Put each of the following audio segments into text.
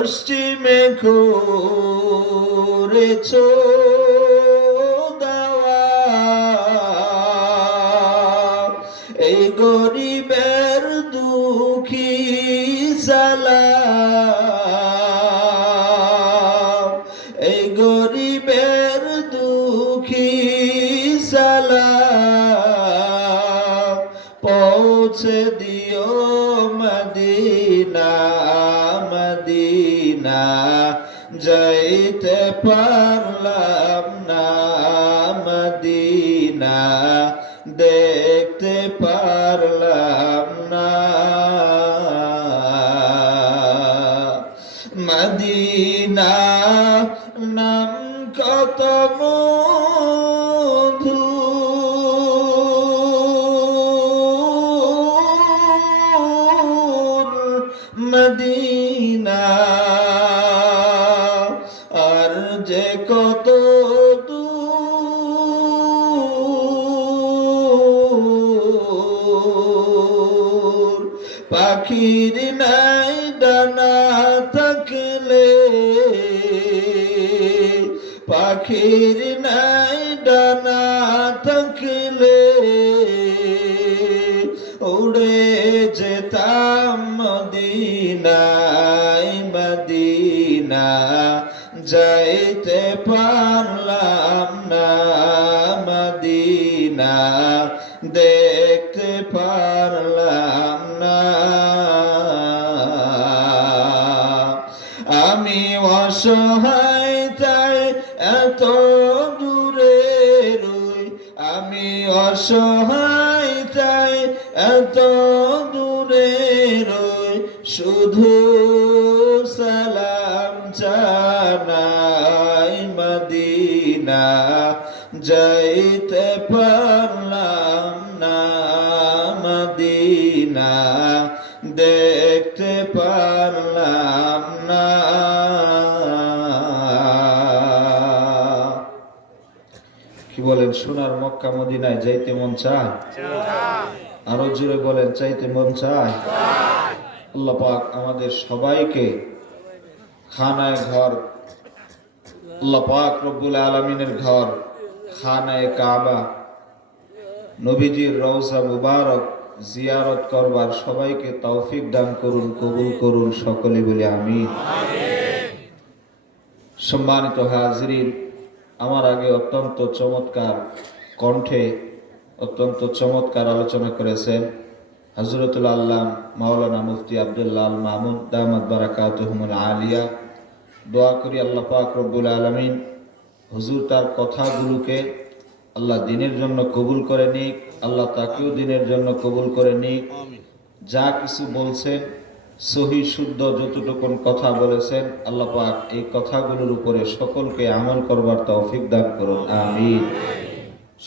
পশ্চিমে করেছ দাওয়া, এই গরিবের দুঃখী সালাম, এই গরিবের দুঃখী সালাম পৌঁছে দিও মদিনা, মদিনা যাইতে পারলাম না, মদিনা দেখতে পারলাম না। মদিনা নাম কত মধু, মদিনা আর যে কত দূর। পাখির নাই ডানা থাকলে, পাখির নাই ডানা থাকলে উড়ে যেতাম মদিনায়, মদিনা যাইতে পারলাম না, মদিনা দেখতে পারলাম না। আমি অসহায় তাই এত দূরে রই, আমি অসহায় তাই এত দূরে রই, শুধু সালাম জানাই, মদিনা যাইতে পারলাম না, মদিনা দেখতে পারলাম না। কি বলেন, সোনার মক্কা মদিনায় যাইতে মন চায়? আরো জোরে বলেন, চাইতে মন চায়? আল্লাহ পাক আমাদের সবাইকে খানায় ঘর, আল্লাহ পাক রব্বুল আলামিনের ঘর খানায়ে কাবা, নবীজির রওজা মুবারক জিয়ারত করবার সবাইকে তৌফিক দান করুন, কবুল করুন, সকলে বলে আমিন। সম্মানিত হাজিরিন, আমার আগে অত্যন্ত চমৎকার কণ্ঠে অত্যন্ত চমৎকার আলোচনা করেছেন হযরতুল আল্লাম মাওলানা মুফতি আব্দুল্লাহ আল মামুন দামাত বারাকাতুহুমুল আলিয়া। দোয়া করি আল্লাহ পাক রব্বুল আলামিন হুজুর তার কথাগুলোকে আল্লাহ দিনের জন্য কবুল করে নিক, আল্লাহ তাকেও দিনের জন্য কবুল করে নিক। যা কিছু বলছেন সহি শুদ্ধ যতটুকুন কথা বলেছেন আল্লাহ পাক এই কথাগুলোর উপরে সকলকে আমল করবার তৌফিক দান করুন, আমিন।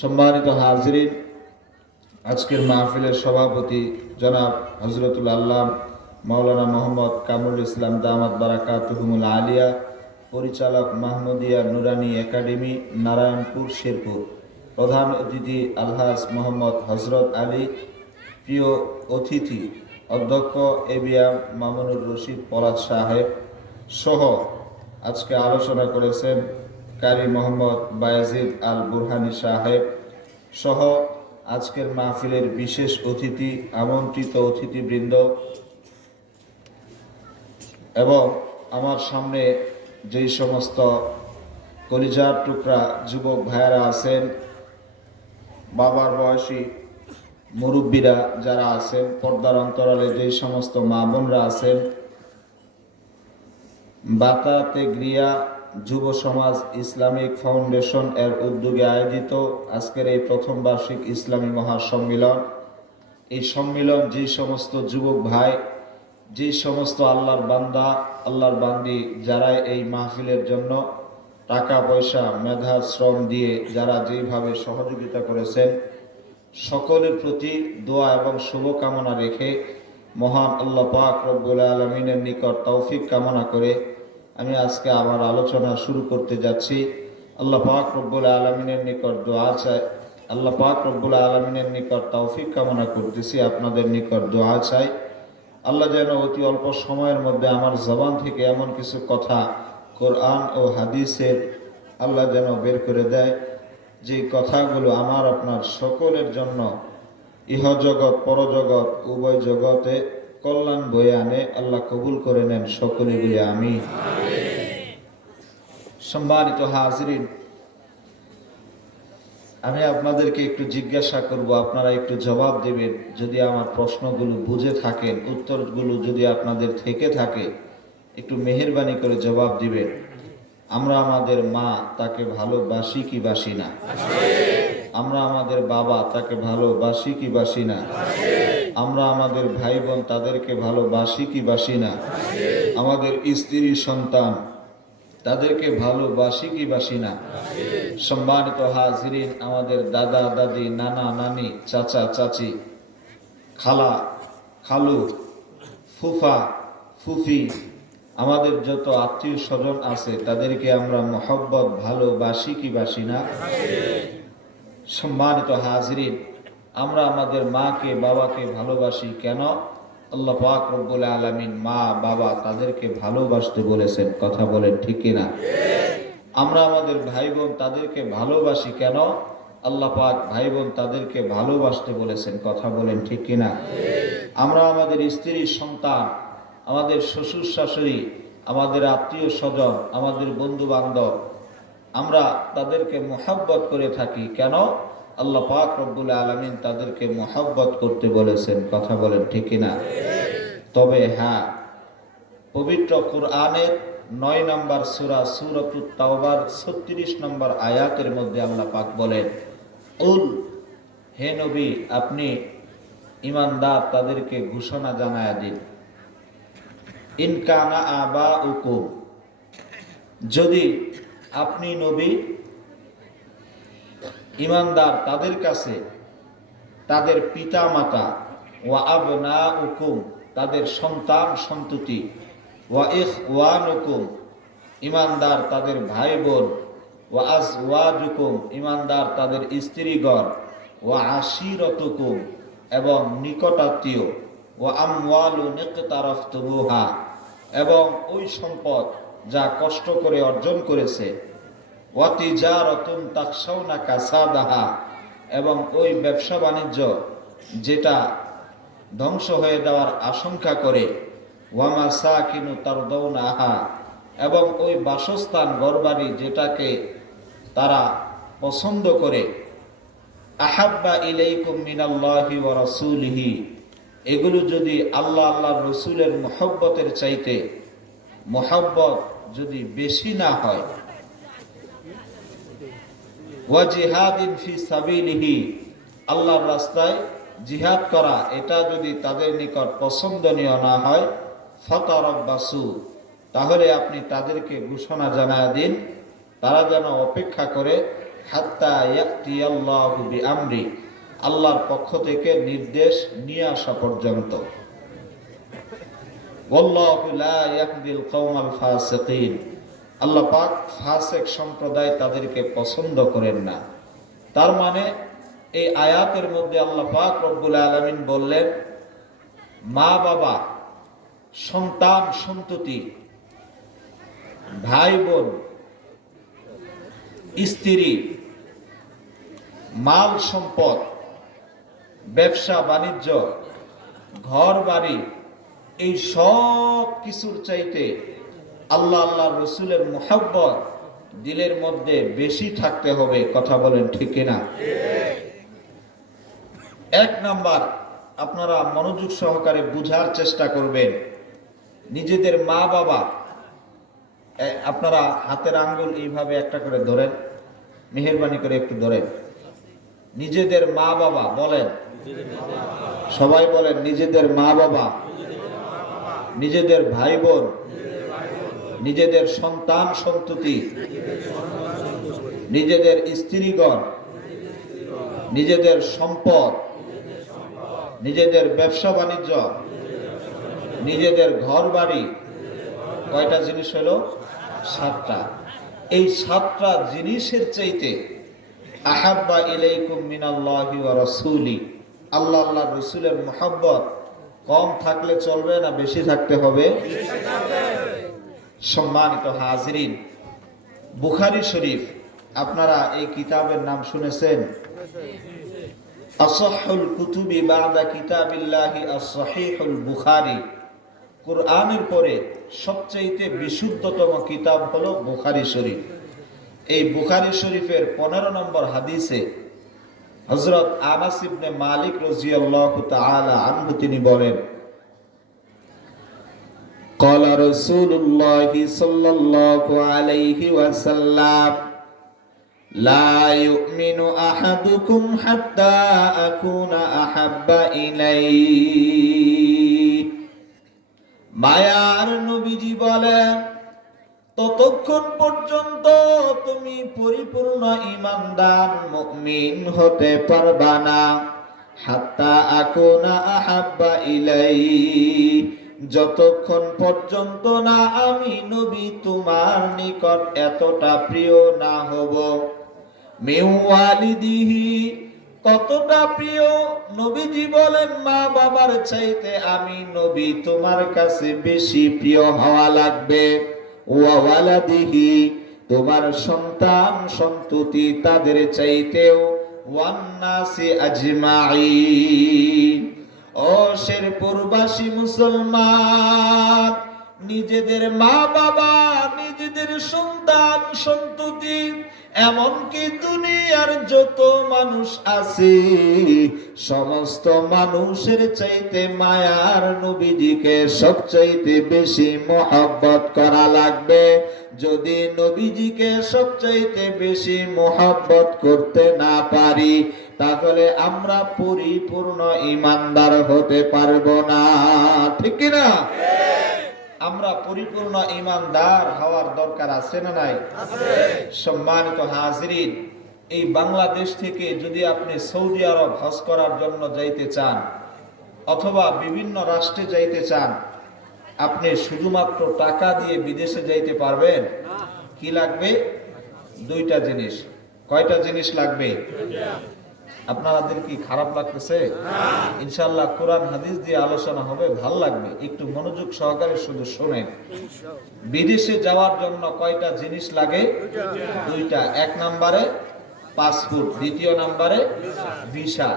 সম্মানিত হাজিরিন, আজকের মাহফিলের সভাপতি জনাব হযরতুল আল্লাম মাওলানা মোহাম্মদ কামরুল ইসলাম দামাত বারাকাতুহুমুল আলিয়া, পরিচালক মাহমুদিয়া নুরানি একাডেমি নারায়ণপুর শেরপুর, প্রধান অতিথি আলহাজ মোহাম্মদ হযরত আলী, প্রিয় অতিথি অধ্যক্ষ এবিএম মামুনুর রশিদ পলাশ সাহেব সহ আজকে আলোচনা করেছেন কারি মোহাম্মদ বায়াজিদ আল বুরহানি সাহেব সহ আজকের মাহফিলের বিশেষ অতিথি, আমন্ত্রিত অতিথিবৃন্দ এবং আমার সামনে যেই সমস্ত কলিজার টুকরা যুবক ভাইয়েরা আছেন, বাবার বয়সী মুরব্বীরা যারা আছেন, পর্দার অন্তরালে যেই সমস্ত মা বোনরা আছেন, বাতাতে গ্রিয়া যুব সমাজ ইসলামিক ফাউন্ডেশন এর উদ্যোগে আয়োজিত আজকের এই প্রথম বার্ষিক ইসলামী মহাসম্মিলন। এই সম্মিলন যে সমস্ত যুবক ভাই, যে সমস্ত আল্লাহর বান্দা আল্লাহর বান্দি যারা এই মাহফিলের জন্য টাকা পয়সা মেধা শ্রম দিয়ে যারা যেইভাবে সহযোগিতা করেছেন, সকলের প্রতি দোয়া এবং শুভকামনা রেখে মহান আল্লাহ পাক রব্বুল আলামিনের নিকট তৌফিক কামনা করে আমি আজকে আমার আলোচনা শুরু করতে যাচ্ছি। আল্লাহ পাক রব্বুল আলামিনের নিকট দোয়া চাই, আল্লাহ পাক রব্বুল আলামিনের নিকট তৌফিক কামনা করতেছি, আপনাদের নিকট দোয়া চাই। আল্লাহ যেন অতি অল্প সময়ের মধ্যে আমার জবান থেকে এমন কিছু কথা কোরআন ও হাদিসের আল্লাহ যেন বের করে দেয়, যে কথাগুলো আমার আপনার সকলের জন্য ইহজগৎ পরজগৎ উভয় জগতে কল্যাণ বয়ে আনে। আল্লাহ কবুল করে নেন, সকলে বলে আমিন। সম্মানিত হাজরিন, আমি আপনাদেরকে একটু জিজ্ঞাসা করব, আপনারা একটু জবাব দেবেন। যদি আমার প্রশ্নগুলো বুঝে থাকেন, উত্তরগুলো যদি আপনাদের থেকে থাকে, একটু মেহেরবানি করে জবাব দিবেন। আমরা আমাদের মা তাকে ভালোবাসি কি বাসি না? আমরা আমাদের বাবা তাকে ভালোবাসি কি বাসি না? আমরা আমাদের ভাই বোন তাদেরকে ভালোবাসি কি বাসি না? আমাদের স্ত্রী সন্তান তাদেরকে ভালোবাসি কি বাসি না? সম্মানিত হাজিরিন, আমাদের দাদা দাদি, নানা নানি, চাচা চাচি, খালা খালু, ফুফা ফুফি, আমাদের যত আত্মীয় স্বজন আছে তাদেরকে আমরা মহব্বত ভালোবাসি কি বাসি না? সম্মানিত হাজিরিন, আমরা আমাদের মাকে বাবাকে ভালোবাসি কেন? আল্লাহ পাক রব্বুল আলামিন মা বাবা তাদেরকে ভালোবাসতে বলেছেন, কথা বলেন ঠিক কিনা? আমরা আমাদের ভাই বোন তাদেরকে ভালোবাসি কেন? আল্লাহ পাক ভাই বোন তাদেরকে ভালোবাসতে বলেছেন, কথা বলেন ঠিক কিনা? আমরা আমাদের স্ত্রী সন্তান, আমাদের শ্বশুর শাশুড়ি, আমাদের আত্মীয় স্বজন, আমাদের বন্ধু বান্ধব, আমরা তাদেরকে মহব্বত করে থাকি কেন? আল্লাহ পাক রব্বুল আলামিন তাদেরকে মহব্বত করতে বলেছেন, কথা বলেন ঠিক কিনা? তবে হ্যাঁ, পবিত্র কোরআনের 9 নম্বর সূরা সূরাতুত তাওবার 36 নম্বর আয়াতের মধ্যে আল্লাহ পাক বলেন, উল, হে নবী আপনি ঈমানদার তাদেরকে ঘোষণা জানায়া দিন, ইন কানা আবাউকুম, যদি আপনি নবী ঈমানদার তাদের কাছে তাদের পিতা মাতা, ওয়া আবনাউকুম তাদের সন্তান সন্ততি, ওয়া ইখওয়ানুকুম ঈমানদার তাদের ভাই বোন, ওয়া আজওয়াজুকুম ঈমানদার তাদের স্ত্রীগণ, ওয়া আশিরতুকুম এবং নিকটাত্মীয়, ওয়া আমওয়ালুন ইকতারাফতুমুহা এবং ওই সম্পদ যা কষ্ট করে অর্জন করেছে, ওয়া তিজারাতুন তাখশাউনা কাসাদাহা এবং ওই ব্যবসা বাণিজ্য যেটা ধ্বংস হয়ে যাওয়ার আশঙ্কা করে, ওয়া মাসাকিনু তারদাউনাহা এবং ওই বাসস্থান ঘরবাড়ি যেটাকে তারা পছন্দ করে, আহাব্বা ইলাইকুম মিনাল্লাহি ওয়া রাসূলিহি এগুলো যদি আল্লাহ আল্লাহর রসুলের মহব্বতের চাইতে মহব্বত যদি বেশি না হয়, ওয়া জিহাদিন ফি সাবিলিহি আল্লাহর রাস্তায় জিহাদ করা এটা যদি তাদের নিকট পছন্দনীয় না হয়, ফাতারাব্বাসু তাহলে আপনি তাদেরকে ঘোষণা জানায় দিন, তারা যেন অপেক্ষা করে, হাত্তা ইয়াতিয়াল্লাহু বিআমরি আল্লাহর পক্ষ থেকে নির্দেশ নিয়ে আসা পর্যন্ত। ওয়াল্লাহু লা ইয়াহদিল কওমাল ফাসিকিন আল্লাহ পাক ফাসিক সম্প্রদায় তাদেরকে পছন্দ করেন না। তার মানে এই আয়াতের মধ্যে আল্লাহ পাক রব্বুল আলামিন বললেন, মা বাবা, সন্তান সন্ততি, ভাই বোন, স্ত্রী, মাল সম্পদ, ব্যবসা বাণিজ্য, ঘর বাড়ি, এই সব কিছুর চাইতে আল্লাহ আল্লাহ রসুলের মুহাব্বত দিলের মধ্যে বেশি থাকতে হবে, কথা বলেন ঠিক কিনা? এক নাম্বার, আপনারা মনোযোগ সহকারে বুঝার চেষ্টা করবেন, নিজেদের মা বাবা, আপনারা হাতের আঙ্গুল এইভাবে একটা করে ধরেন, মেহেরবানি করে একটু ধরেন। নিজেদের মা বাবা বলেন, সবাই বলেন, নিজেদের মা বাবা, নিজেদের ভাই বোন, নিজেদের সন্তান সন্ততি, নিজেদের স্ত্রীগণ, নিজেদের সম্পদ, নিজেদের ব্যবসা বাণিজ্য, নিজেদের ঘর বাড়ি, কয়টা জিনিস হলো? 7টা। এই 7টা জিনিসের চাইতে আহাব্বা ইলাইকুম মিনাল্লাহি ওয়া রাসূলি আল্লাহ আল্লাহ রসুলের মুহাব্বত কম থাকলে চলবে না বেশি থাকতে হবে? সম্মানিত হাজিরিন, বুখারী শরীফ, আপনারা এই কিতাবের নাম শুনেছেন? আসহাহুল কুতুবি বা'দা কিতাবিল্লাহি as-সহিহুল বুখারী। কুরআনের পরে সবচেয়ে বিশুদ্ধতম কিতাব হলো বুখারী শরীফ। এই বুখারী শরীফের 15 নম্বর হাদিসে হযরত আনাস ইবনে মালিক রাদিয়াল্লাহু তাআলা আনহু তিনি বলেন, قال رسول الله صلى الله عليه وسلم لا يؤمن أحدكم حتى أكون أحب إليه। মায়ার নবীজি বলেন, ততক্ষণ পর্যন্ত তুমি পরিপূর্ণ ঈমানদার মুমিন হতে পারবা না, হাত্তা আকুনা আহাব্বা ইলাইহি, যতক্ষণ পর্যন্ত না আমি নবী তোমার নিকট এতটা প্রিয় না হব। মিওয়ালিদিহি, কতটা প্রিয়? নবীজি বলেন, মা বাবার চাইতে আমি নবী তোমার কাছে বেশি প্রিয় হওয়া লাগবে। ওয়ালাদিহি, তোমার সন্তান সন্ততি তাদের চাইতেও। ওয়ান্নাসি আজমাইন, ও শেরপুরবাসী মুসলমান, নিজেদের মা বাবা, নিজেদের সন্তান সন্ততি, এমনকি দুনিয়ার যত মানুষ আছে সমস্ত মানুষের চাইতে মায়ার নবীজিকে সবচাইতে বেশি মহব্বত করা লাগবে। যদি নবীজিকে সবচাইতে বেশি মহব্বত করতে না পারি, তাহলে আমরা পরিপূর্ণ ঈমানদার হতে পারবো না। ঠিক কি না? আমরা পরিপূর্ণ ঈমানদার হওয়ার দরকার আছে না নাই? সম্মানিত হাজিরিন, এই বাংলাদেশ থেকে যদি আপনি সৌদি আরব হজ করার জন্য যাইতে চান অথবা বিভিন্ন রাষ্ট্রে যাইতে চান, আপনি শুধুমাত্র টাকা দিয়ে বিদেশে যাইতে পারবেন? কি লাগবে? দুইটা জিনিস। কয়টা জিনিস লাগবে? আপনাদের কি খারাপ লাগতেছে? ইনশাআল্লাহ কোরআন হাদিস দিয়ে আলোচনা হবে, ভাল লাগবে, একটু মনোযোগ সহকারে শুধু শুনেন। বিদেশে যাওয়ার জন্য কয়টা জিনিস লাগে? দুইটা। এক নম্বরে পাসপোর্ট, দ্বিতীয় নম্বরে ভিসা।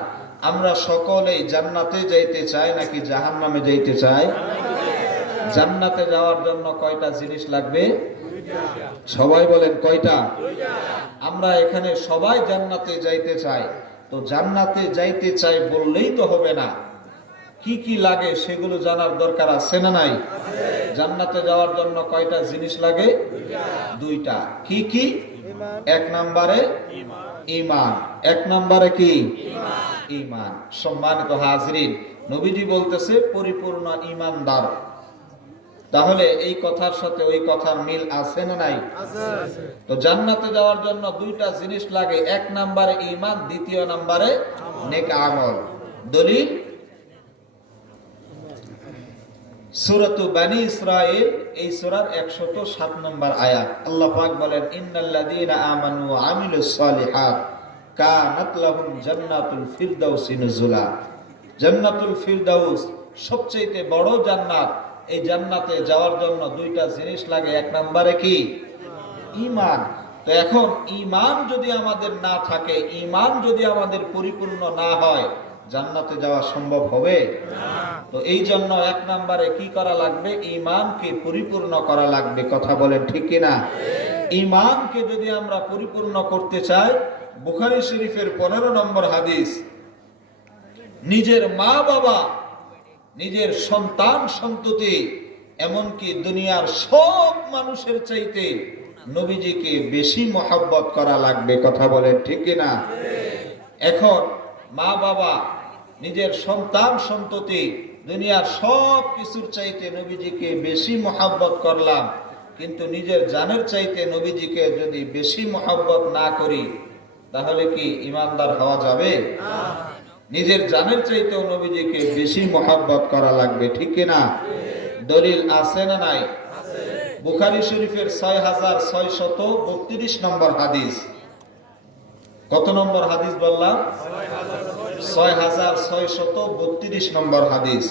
আমরা সকলেই জান্নাতে যাইতে চাই নাকি জাহান্নামে যাইতে চাই? জান্নাতে যাওয়ার জন্য কয়টা জিনিস লাগবে? সবাই বলেন কয়টা? আমরা এখানে সবাই জান্নাতে যাইতে চাই, তো জান্নাতে যাইতে চাই বললেই তো হবে না, কি কি লাগে সেগুলো জানার দরকার আছে না নাই? জান্নাতে যাওয়ার জন্য কয়টা জিনিস লাগে? দুইটা। কি কি? এক নম্বরে ঈমান। এক নম্বরে কি? ঈমান। সম্মানিত হাজিরিন, নবীজি বলতেছে পরিপূর্ণ ঈমানদার। তাহলে এই কথার সাথে ওই কথার মিল আছে না নাই? তো জান্নাতে যাওয়ার জন্য দুইটা জিনিস লাগে। এক নম্বরে ঈমান, দ্বিতীয় নম্বরে নেক আমল। দলিল সূরাতু বনী ইসরাঈল, এই সূরার 107 নম্বর আয়াত। আল্লাহ পাক বলেন, ইন্নাল্লাযীনা আমানু ওয়া আমিলুস সালিহাত কানাত লাহুম জান্নাতুল ফিরদাউসি নুজুলা। জান্নাতুল ফিরদাউস সবচেয়ে বড় জান্নাত। এই জান্নাতে যাওয়ার জন্য দুইটা জিনিস লাগে। এক নম্বরে কি? ঈমান। তো এখন ঈমান যদি আমাদের না থাকে, ঈমান যদি আমাদের পরিপূর্ণ না হয়, জান্নাতে যাওয়া সম্ভব হবে না। তো এই জন্য এক নম্বরে কি করা লাগবে? ঈমানকে পরিপূর্ণ করা লাগবে। কথা বলেন ঠিক কি না? ঈমানকে যদি আমরা পরিপূর্ণ করতে চাই, বুখারী শরীফের 15 নম্বর হাদিস, নিজের মা বাবা, নিজের সন্তান সন্ততি, এমনকি দুনিয়ার সব মানুষের চাইতে নবীজিকে বেশি মহব্বত করা লাগবে। কথা বলেন ঠিক কি না? এখন মা বাবা, নিজের সন্তান সন্ততি, দুনিয়ার সব কিছুর চাইতে নবীজিকে বেশি মহব্বত করলাম, কিন্তু নিজের জানের চাইতে নবীজিকে যদি বেশি মহব্বত না করি, তাহলে কি ঈমানদার হওয়া যাবে? নিজের জানের চাইতেও নবীজিকে বেশি মহব্বত করা লাগবে। ঠিক কি না? দলিল আছে না নাই? বুখারী শরীফের 6632 নম্বর হাদিস। কত নম্বর হাদিস বললাম? 6632 নম্বর হাদিস।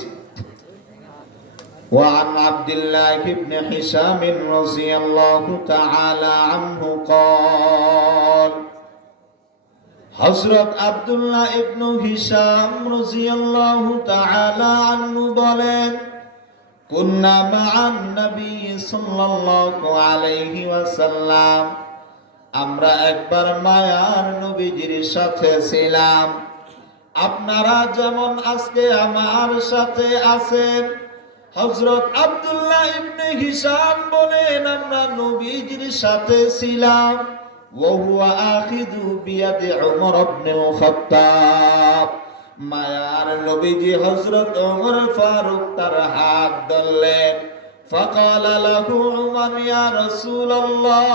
وعن عبد الله بن هشام رضي الله تعالى عنه قال হযরত আব্দুল্লাহ ইবনে হিশাম রাদিয়াল্লাহু তাআলা আনহু বলেন কুন্না মা'আন নবী সাল্লাল্লাহু আলাইহি ওয়াসাল্লাম আমরা একবার মায়ার নবীজির সাথে ছিলাম। আপনারা যেমন আজকে আমার সাথে আছেন। হযরত আব্দুল্লাহ ইবনে হিশাম বলেন আমরা নবীজির সাথে ছিলাম। ওয়া হুয়া আখিযু বিয়াদি উমর ইবনুল খাত্তাব। মায়ার নবীজি হযরত ওমর ফারুক তার হাত ধরলেন। ফাকাল লাহু উমর ইয়া রাসূলুল্লাহ।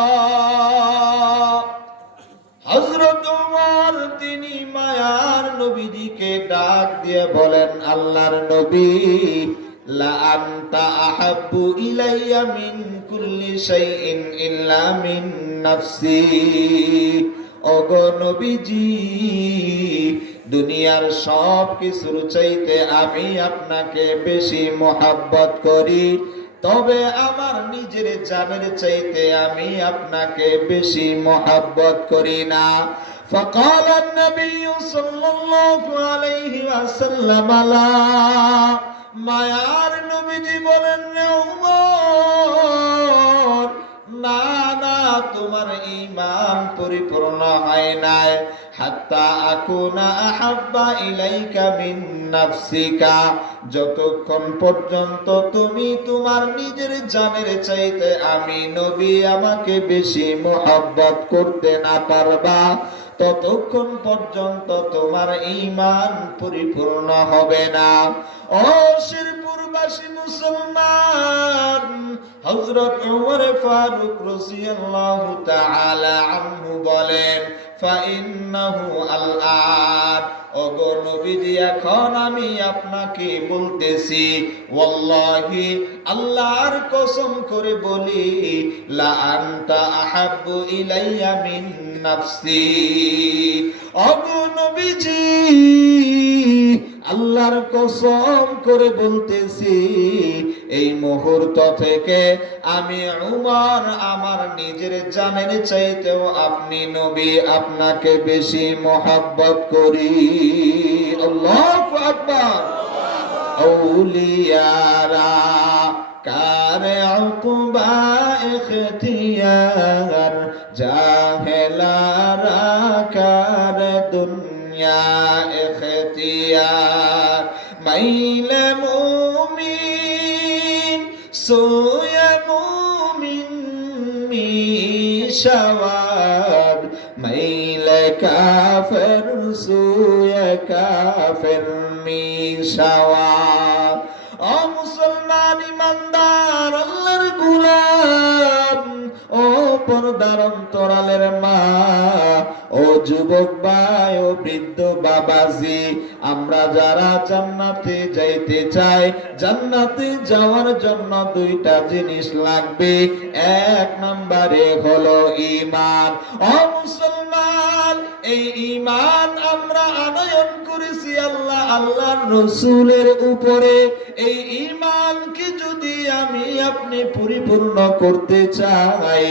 হযরত ওমর তিনি মায়ার নবীজিকে ডাক দিয়ে বলেন আল্লাহর নবী লা আনতা আহাব্বু ইলাইয়া মিন কুল্লি শাইইন ইল্লা মিন নাফসি। ওগো নবীজি দুনিয়ার সব কিছুর চাইতে আমি আপনাকে বেশি মহব্বত করি, তবে আমার নিজের জানের চাইতে আমি আপনাকে বেশি মহব্বত করি না। فقال النبي صلى الله عليه وسلم لا। মায়ার নবীজি বলেন ওমর না না, তোমার ঈমান পরিপূর্ণ হয় নাই। হাত্তা আকুনা আহাব্বা ইলাইকা মিন নাফসিকা, যতক্ষণ পর্যন্ত তুমি তোমার নিজের জানের চাইতে আমি নবী আমাকে বেশি মহব্বত করতে না পারবা, ততক্ষণ পর্যন্ত তোমার ঈমান পরিপূর্ণ হবে না। ও শিরপুরবাসী মুসলমান, হযরত ওমর ফারুক রাদিয়াল্লাহু তাআলা আনহু বলেন ফাইন্নাহু আল-আন, ওগো নবীজি এখন আমি আপনাকে বলতেছি ওয়াল্লাহি আল্লাহর কসম করে বলি লা আনতা আহাব্বু ইলাইয়া মিন নাফসি। ওগো নবীজি আল্লাহর কসম করে বলতেছি এই মুহূর্ত থেকে আমি উমর আমার নিজের জানের চাইতেও আপনি নবী আপনাকে বেশি মহব্বত করি। আল্লাহু আকবার। আউলিয়ারা কারে উকবা ইখতিয়ার, জাহেলারা কারে দুনিয়া ইখতিয়ার। মাইলে মুমিন সোয়া মুমিন মিশাওয়ার, মাইলে কাফের সোয়া কাফের মিশাওয়ার। ও মুসলমান ইমানদার আল্লাহর গোলাম, ও পর্দার অন্তরালের মা, ও যুবক ভাই, ও বৃদ্ধ বাবাজি, আমরা যারা জান্নাতে যাইতে চাই, জান্নাতে যাওয়ার জন্য দুইটা জিনিস লাগবে। এক নম্বরে হলো ঈমান। ও মুসলমান, এই ঈমান আমরা আনয়ন করেছি আল্লাহর রাসূলের উপরে। এই ঈমানকে যদি আমি আপনি পরিপূর্ণ করতে চাই,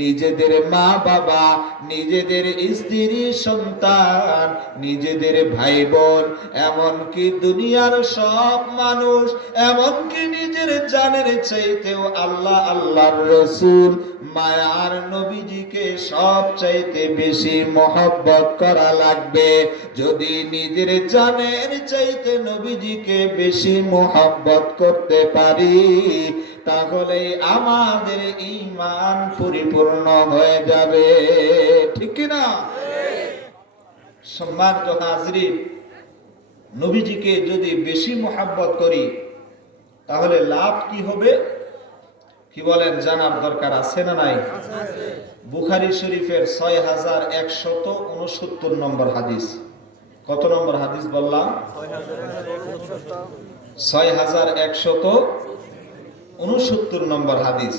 নিজেদের মা বাবা, নিজেদের স্ত্রী সন্তান, নিজেদের ভাই বোন, এমনকি দুনিয়ার সব মানুষ, এমনকি নিজের জানের চাইতেও আল্লাহর রাসূল মায়ার নবীজিকে সব চাইতে বেশি মহব্বত করা লাগবে। যদি নিজের জানের চাইতে নবীজিকে বেশি মহব্বত করতে পারি, তাহলে আমাদের ঈমান পরিপূর্ণ হয়ে যাবে। ঠিক কি না? সম্মানিত হাজরিন, নবীজিকে যদি বেশি মহব্বত করি তাহলে লাভ কি হবে, কি বলেন? জানার দরকার আছে না নাই? বুখারী শরীফের 6169 নম্বর হাদিস। কত নম্বর হাদিস বললাম? 6169 নম্বর হাদিস।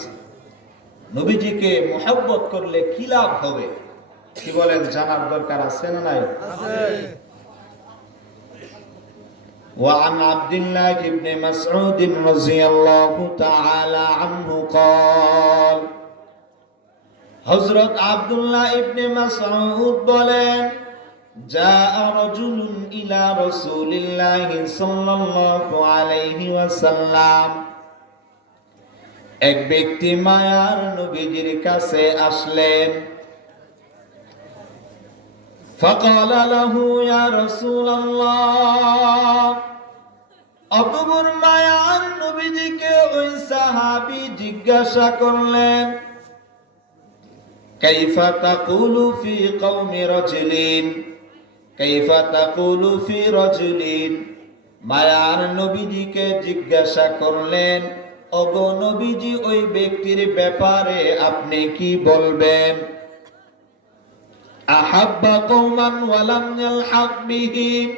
নবীজিকে মুহাব্বত করলে কি লাভ হবে, কি বলেন? জানার দরকার আছে না নাই? وعن عبد الله بن مسعود رضي الله تعالى عنه قال হযরত আব্দুল্লাহ ইবনে মাসউদ বলেন জাআ রাজুলুন ইলা রাসূলিল্লাহি সাল্লাল্লাহু আলাইহি ওয়াসাল্লাম, এক ব্যক্তি মায়ার নবীজির কাছে আসলেন। ফাকালা লাহু ইয়া রাসূলুল্লাহ, অতঃপর মায়ার নবীজিকে ওই সাহাবী জিজ্ঞাসা করলেন, কাইফা তাকুলু ফি কওমি রাজুলিন, কাইফা তাকুলু ফি রাজুলিন। মায়ার নবীজিকে জিজ্ঞাসা করলেন, ওগো নবীজি, ওই ব্যক্তির ব্যাপারে আপনি কি বলবেন? আহাব্বা কওমান ওয়া লাম ইয়ালহাক বিহিম,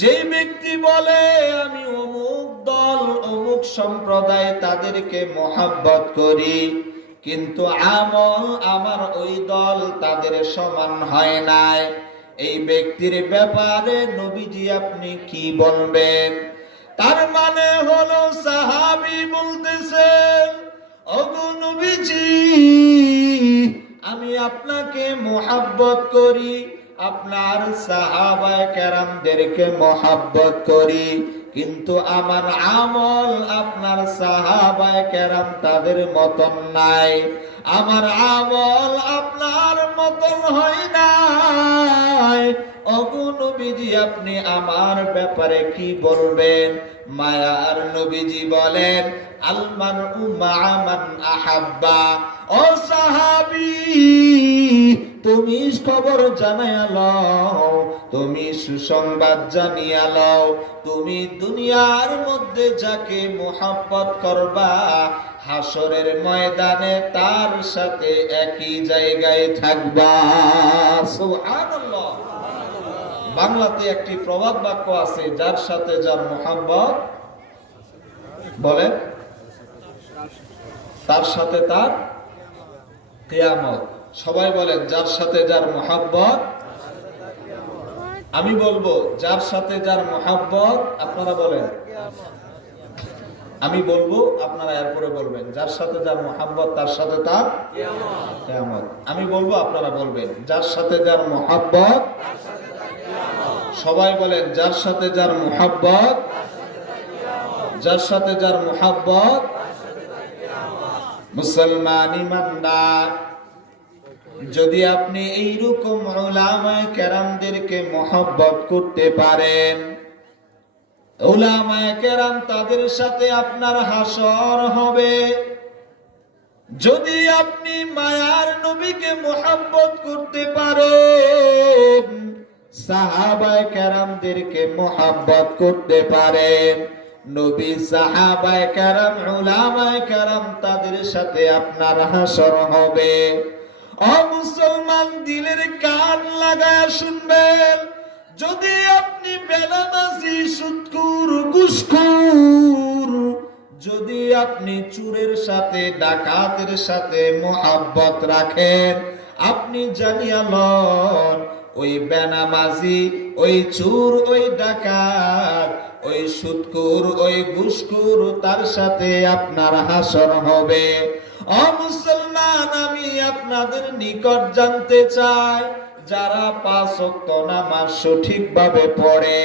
যে ব্যক্তি বলে আমি অমুক দল অমুক সম্প্রদায় তাদেরকে মহব্বত করি, কিন্তু আমল আমার ওই দল তাদের সমান হয় নাই, এই ব্যক্তির ব্যাপারে নবীজি আপনি কি বলবেন? তার মানে হলো সাহাবী বলতেছেন, ওগো নবীজি, আমি আপনাকে মহব্বত করি, আপনার সাহাবায়ে কেরামদেরকে মহব্বত করি, কিন্তু আমার আমল আপনার সাহাবায়ে কেরাম তাদের মতন নাই, আমার আমল আপনার মতন হয় নাই। ওগো নবীজি, আপনি আমার ব্যাপারে কি বলবেন? মায়ার নবীজি বলেন, আল মারউ মা'a মান আহাব্বা। ও সাহাবী, তুমি খবর জানায়া লও, তুমি সুসংবাদ জানিয়া লও, তুমি দুনিয়ার মধ্যে যাকে মুহাব্বত করবা, হাসরের ময়দানে তার সাথে একই জায়গায় থাকবা। সুবহানাল্লাহ। বাংলাতে একটি প্রবাদ বাক্য আছে, যার সাথে যার মুহাব্বত, বলেন, তার সাথে তার কিয়ামত। সবাই বলেন, যার সাথে যার মুহাব্বত। আমি বলবো, যার সাথে যার মুহাব্বত, আপনারা বলেন। আমি বলবো, আপনারা এরপরে বলবেন, যার সাথে যার মুহাব্বত তার সাথে তার কিয়ামত। আমি বলবো, আপনারা বলবেন, যার সাথে যার মুহাব্বত। সবাই বলেন, যার সাথে যার মুহাব্বত, যার সাথে যার মুহাব্বত। মুসলমান ইমানদার, যদি আপনি এইরকম উলামায়ে কেরামদেরকে মহব্বত করতে পারেন, উলামায়ে কেরাম তাদের সাথে আপনার হাসর হবে। যদি আপনি মায়ার নবীকে মহব্বত করতে পারেন, সাহাবায়ে কেরামদেরকে মহব্বত করতে পারেন, নবী, সাহাবায়ে কেরাম, উলামায়ে কেরাম তাদের সাথে আপনার হাসর হবে। ও মুসলমান, দিলের কান লাগায়া শুনবেন, যদি আপনি বেনামাজি, সুদখোর, ঘুষখোর, যদি আপনি চোরের সাথে, ডাকাতের সাথে মুহাব্বত রাখেন, আপনি জানিয়া লন, ওই বেনামাজি, ওই চোর, ওই ডাকাত, ওই সুদখোর, ওই ঘুষখোর, তার সাথে আপনার হাসর হবে। ও মুসলমান, আমি আপনাদের নিকট জানতে চাই, যারা 5 ওয়াক্ত নামাজ সঠিকভাবে পড়ে,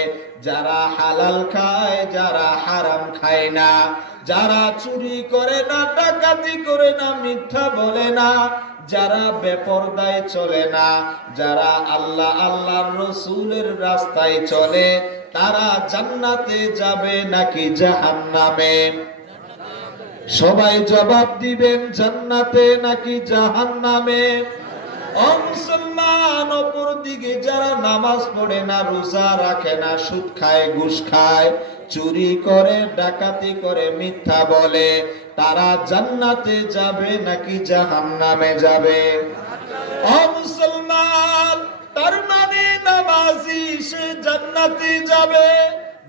যারা হালাল খায়, যারা হারাম খায় না, যারা চুরি করে না, ডাকাতি করে না, মিথ্যা বলে না, যারা বেপরদায় চলে না, যারা আল্লাহ আল্লাহর রাসূলের রাস্তায় চলে, তারা জান্নাতে যাবে নাকি জাহান্নামে? সবাই জবাব দিবেন, জান্নাতে নাকি জাহান্নামে? ও মুসলমান, অপর দিকে যারা নামাজ পড়ে না, রোজা রাখে না, সুদ খায়, ঘুষ খায়, চুরি করে, ডাকাতি করে, মিথ্যা বলে, তারা জান্নাতে যাবে নাকি জাহান্নামে যাবে? ও মুসলমান, তার মানে নামাজি সে জান্নাতে যাবে।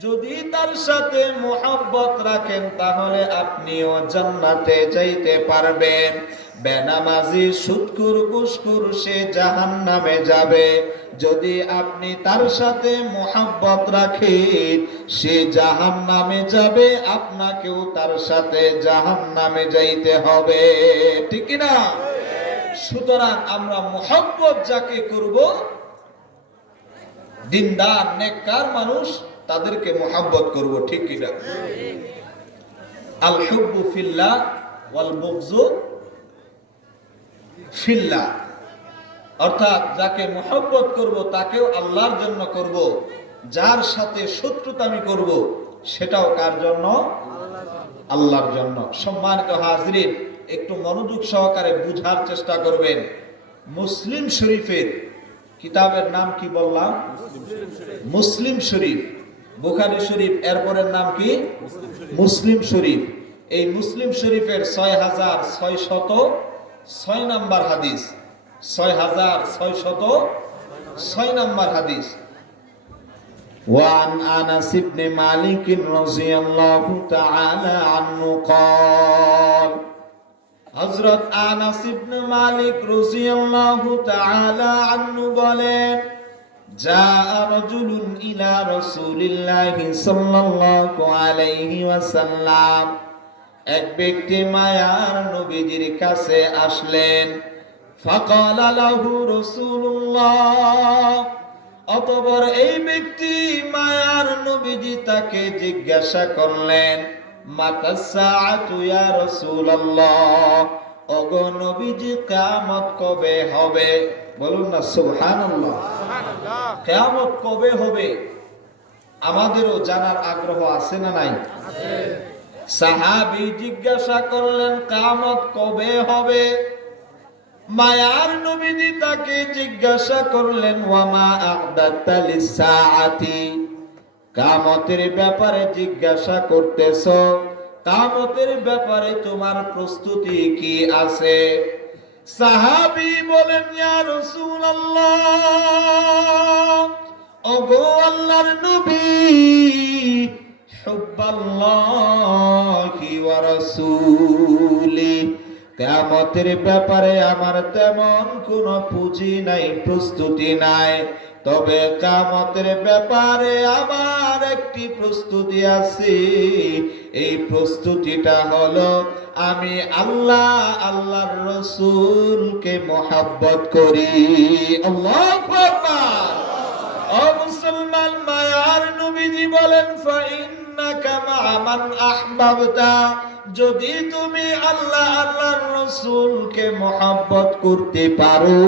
যদি তার সাথে মুহাব্বত রাখেন, তাহলে আপনিও জান্নাতে যাইতে পারবেন। বেনামাজি সুদখোর ঘুষখোর সে জাহান্নামে যাবে। যদি আপনি তার সাথে মোহাব্বত রাখেন সে জাহান্নামে যাবে, আপনাকেও তার সাথে জাহান্নামে যাইতে হবে, ঠিক কি না? সুতরাং আমরা মোহাব্বত যাকে করব, দিনদার নেককার মানুষ, তাদেরকে মোহাব্বত করব, ঠিক কি না? আল হুব্বু ফিল্লাহ ওয়াল বুগযু ফিল্লাহ, অর্থাৎ যাকে মোহাব্বত করব তাকেও আল্লাহর জন্য করব, যার সাথে শত্রুতা আমি করব সেটাও কার জন্য? আল্লাহর জন্য। সম্মানিত হাজরিন, একটু মনোযোগ সহকারে বুঝার চেষ্টা করবেন। মুসলিম শরীফের কিতাবের নাম কি বললাম? মুসলিম শরীফ। বুখারী শরীফ এরপরের নাম কি? মুসলিম শরীফ। এই মুসলিম শরীফের 6606 নম্বর হাদিস, 6606 নম্বর হাদিস। وعن أنس بن مالك رضي الله تعالى عنه قال হযরত আনাস ইবনে মালিক রাদিয়াল্লাহু তাআলা আনহু বলেন, জাআ রাজুলুন ইলা রাসূলিল্লাহি সাল্লাল্লাহু আলাইহি ওয়াসাল্লাম, এক ব্যক্তি মায়ার নবীজির কাছে আসলেন। ফাকালা লাহু রাসূলুল্লাহ, অতঃপর এই ব্যক্তি মায়ার নবীজি তাকে জিজ্ঞাসা করলেন, মাতাস সাআতু ইয়া রাসূলুল্লাহ, ওগো নবীজি কিয়ামত কবে হবে? বলুন না সুবহানাল্লাহ। সুবহানাল্লাহ। কিয়ামত কবে হবে আমাদেরও জানার আগ্রহ আছে না নাই? আছে। সাহাবী জিজ্ঞাসা করলেন কিয়ামত কবে হবে? মায়ার নবীজি তাকে জিজ্ঞাসা করলেন, ওয়ামা আ'দাতা লিস-সাআতি, কিয়ামতের ব্যাপারে জিজ্ঞাসা করতেছো, কিয়ামতের ব্যাপারে তোমার প্রস্তুতি কি আছে? সাহাবী বলেন, ইয়া রাসূলুল্লাহ, ওগো আল্লাহর নবী, হুব্বাল্লাহি ওয়া রাসূলি, কিয়ামতের ব্যাপারে আমার তেমন কোনো পুঁজি নাই, প্রস্তুতি নাই, তবে কিয়ামতের ব্যাপারে আমার একটি প্রস্তুতি আছে। এই প্রস্তুতিটা হলো আমি আল্লাহ আল্লাহর রাসূলকে মহব্বত করি। আল্লাহু আকবার। ও মুসলমান, মায়ার নবীজি বলেন, ফাইন্নাকা মা'a মান আহবাবতা, যদি তুমি আল্লাহ আল্লাহর রাসূলকে মহব্বত করতে পারো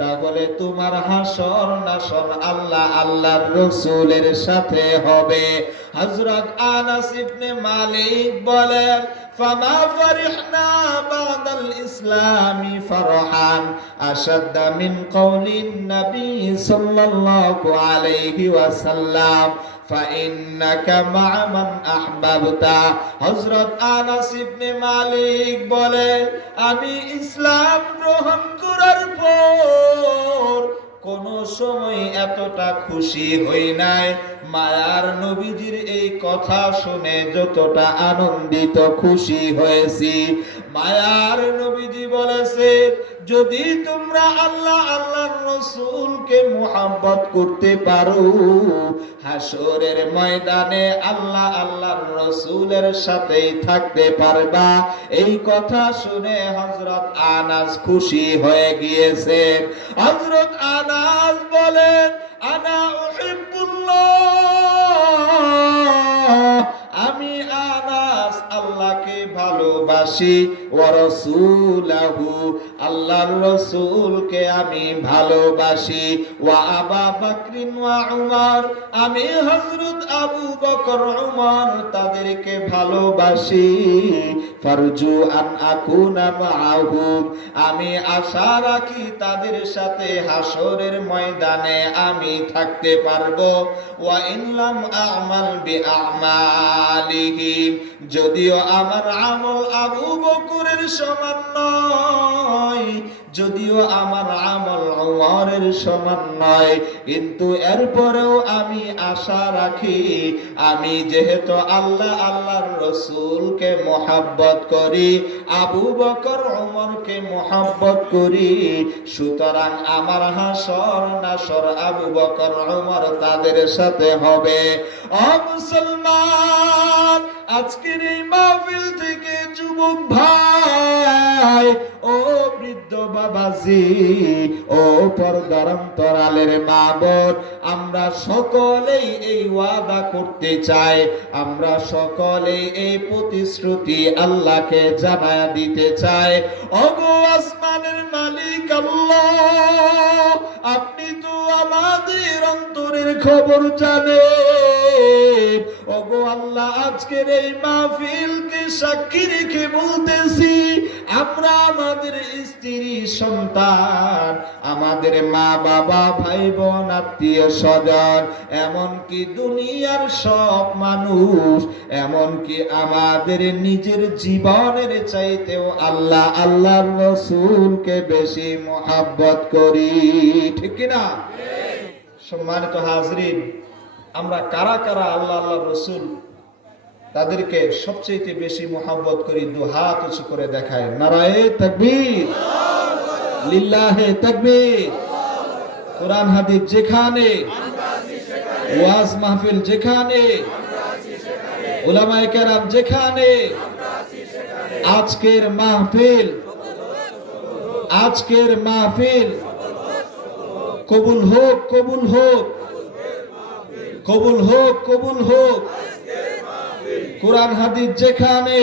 তাহলে তোমার হাসর নাসর আল্লাহ আল্লাহর রাসূলের সাথে হবে। হযরত আনাস ইবনে মালিক বলেন, ফামা ফারিহনা বাদাল ইসলামি ফারহান আশাদ্দা মিন কওলিন নবী সাল্লাল্লাহু আলাইহি ওয়াসাল্লাম, ফাইন্নাকা মা'a মান আহবাবতা। হযরত আনাস ইবনে মালিক বলেন, আমি ইসলাম গ্রহণ করার পর কোন সময় এতটা খুশি হই নাই মায়ার নবীজির এই কথা শুনে যতটা আনন্দিত খুশি হয়েছি। মায়ার নবীজি বলেছে, যদি তোমরা আল্লাহ আল্লাহর রাসূলকে মুহাব্বত করতে পারো হাসরের ময়দানে আল্লাহ আল্লাহর রাসূলের সাথেই থাকতে পারবা। এই কথা শুনে হযরত আনাস খুশি হয়ে গিয়েছেন। হযরত আনাস বলেন, আনা উহিব্বুল্লাহ, আমি আনাস আল্লাহকে ভালোবাসি, ওয়া রাসূলাহু, আল্লাহর রাসূলকে আমি ভালোবাসি, ওয়া আবা বকরিন ওয়া উমর, আমি হযরত আবু বকর উমর তাদেরকে ভালোবাসি। ফারজু আন আকুনা মাআহুম, আমি আশা রাখি তাদের সাথে হাসরের ময়দানে আমি থাকতে পারবো। ওয়া ইন লাম আ'মাল বিআ'মালিহিম, যদিও আমার আমল আবু বকরের সমান নয়, যদিও আমার আমল ওমরের সমান নয়, কিন্তু এরপরেও আমি আশা রাখি, আমি যেহেতু আল্লাহর রসুলকে মহব্বত করি, আবু বকর ওমরকে মহব্বত করি, সুতরাং আমার হাসর নাসর আবু বকর ওমর তাদের সাথে হবে। ও মুসলমান, আজকের এই মাহফিল থেকে যুবক ভাই, ও বৃদ্ধ বাবাজি, ও পর্দার অন্তরালের মা বোন, আমরা সকলেই এই ওয়াদা করতে চাই, আমরা সকলেই এই প্রতিশ্রুতি আল্লাহকে জানায়া দিতে চাই। ওগো আসমানের মালিক আল্লাহ, আপনি তো আমাদের অন্তরের খবর জানেন। ওগো আল্লাহ, আজকের এই মাহফিলকে সাক্ষী রেখে বলতেছি, আমরা আমাদের স্ত্রী সন্তান, আমাদের মা বাবা ভাই বোন আত্মীয় স্বজন, এমনকি দুনিয়ার সব মানুষ, এমনকি আমাদের নিজের জীবনের চাইতেও আল্লাহর রসুলকে বেশি মহব্বত করি, ঠিক কিনা? সম্মানিত হাজরিন, আমরা কারা কারা আল্লাহর রসুল তাদেরকে সবচেয়ে বেশি মহব্বত করি? দু হাত উঁচু করে দেখায়। নারায়ে তাকবীর, লিল্লাহে তাকবীর। কোরআন হাদিস যেখানে, ওয়াজ মাহফিল যেখানে, উলামায়ে কেরাম যেখানে, আজকের মাহফিল কবুল হোক, কবুল হোক, কবুল হোক, কবুল হোক। কোরআন হাদিস যেখানে,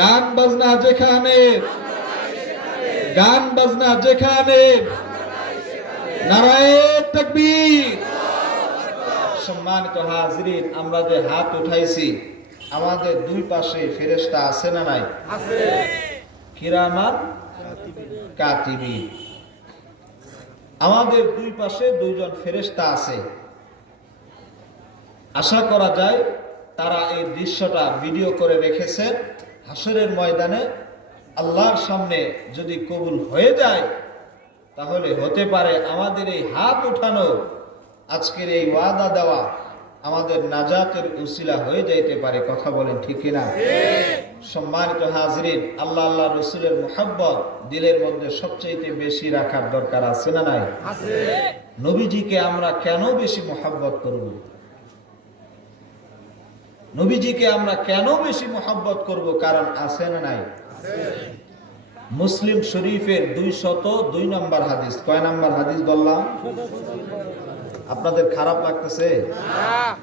গান বাজনা যেখানে, গান বাজনা যেখানে, নারায়ে তাকবীর। সম্মানিত হাজরিন, আমরা যে হাত উঠাইছি, আমাদের দুই পাশে ফেরেশতা আছে না নাই? আছে। কিরামান কাতিবিন। আমাদের দুই পাশে দুইজন ফেরেশতা আছে। আশা করা যায় তারা এই দৃশ্যটা ভিডিও করে রেখেছেন। হাসরের ময়দানে আল্লাহর সামনে যদি কবুল হয়ে যায়, তাহলে হতে পারে আমাদের এই হাত উঠানো, আজকের এই ওয়াদা দেওয়া আমাদের নাজাতের উসিলা হয়ে যাইতে পারে। কথা বলেন ঠিক কিনা? সম্মানিত হাজরিন, আল্লাহ রসুলের মুহাব্বত দিলের মধ্যে সবচেয়ে বেশি রাখার দরকার আছে না নাই? আছে। নবীজিকে আমরা কেন বেশি মুহাব্বত করব? নবীজিকে আমরা কেন বেশি মুহাব্বত করব? কারণ আছে না নাই? মুসলিম শরীফের 202 নম্বর হাদিস। কয় নম্বর হাদিস বললাম? আপনাদের খারাপ লাগতেছে?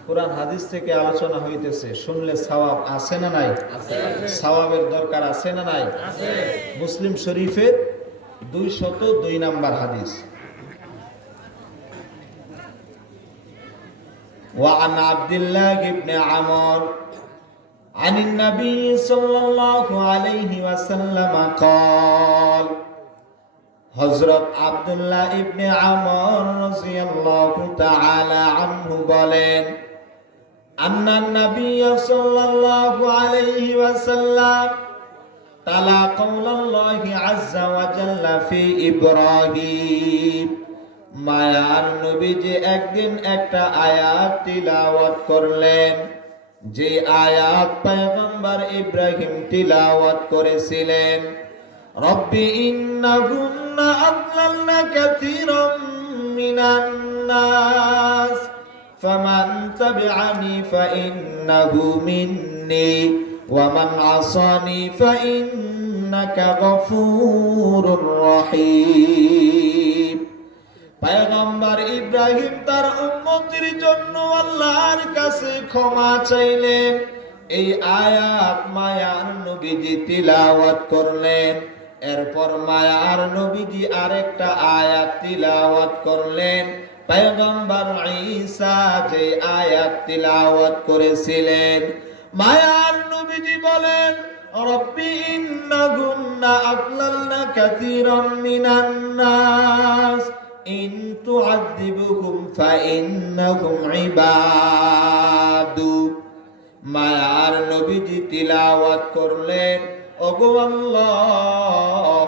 কোরআন হাদিস থেকে আলোচনা হইতেছে, শুনলে সওয়াব আছে না নাই? সওয়াবের দরকার আছে না নাই? মুসলিম শরীফের 202 নম্বর হাদিস। وعن عبد الله بن عمرو عن النبي صلى الله عليه وسلم قال, হযরত আব্দুল্লাহ ইবনে আমর রাদিয়াল্লাহু তাআলা আনহু বলেন, আন্নান নবী সাল্লাল্লাহু আলাইহি ওয়াসাল্লাম তালা কাওলাল্লাহি আযযা ওয়া জাল্লা ফি ইব্রাহিম। মায়ার নবীজি একদিন একটা আয়াত তিলাওয়াত করলেন, যে আয়াত পয়গম্বর ইব্রাহিম তিলাওয়াত করেছিলেন। রব্বি ইন্নাহুন্না আদলালনা কাসীরাম মিনান নাস ফামান তাবিআনি ফাইন্নাহু মিন্নি ওয়া মান আসানি ফাইন্নাকা গফুরুর রহিম। পয়গম্বর ইব্রাহিম তার উম্মতের জন্য আল্লাহর কাছে ক্ষমা চাইলেন। এই আয়াত মায়ার নবীজি তিলাওয়াত করলেন। এরপর মায়ার নবীজি আরেকটা আয়াত তিলাওয়াত করলেন। পয়গম্বর ঈসা যে আয়াত তিলাওয়াত করেছিলেন, মায়ার নবীজি বলেন, রব্বি ইন্নাহুন্না আদলালনা কাসীরাম মিনান নাস ইন তুআযিবহুম ফাইন্নাহুম ইবাদু। মায়ার নবীজি তিলাওয়াত করলেন, ওগো আল্লাহ,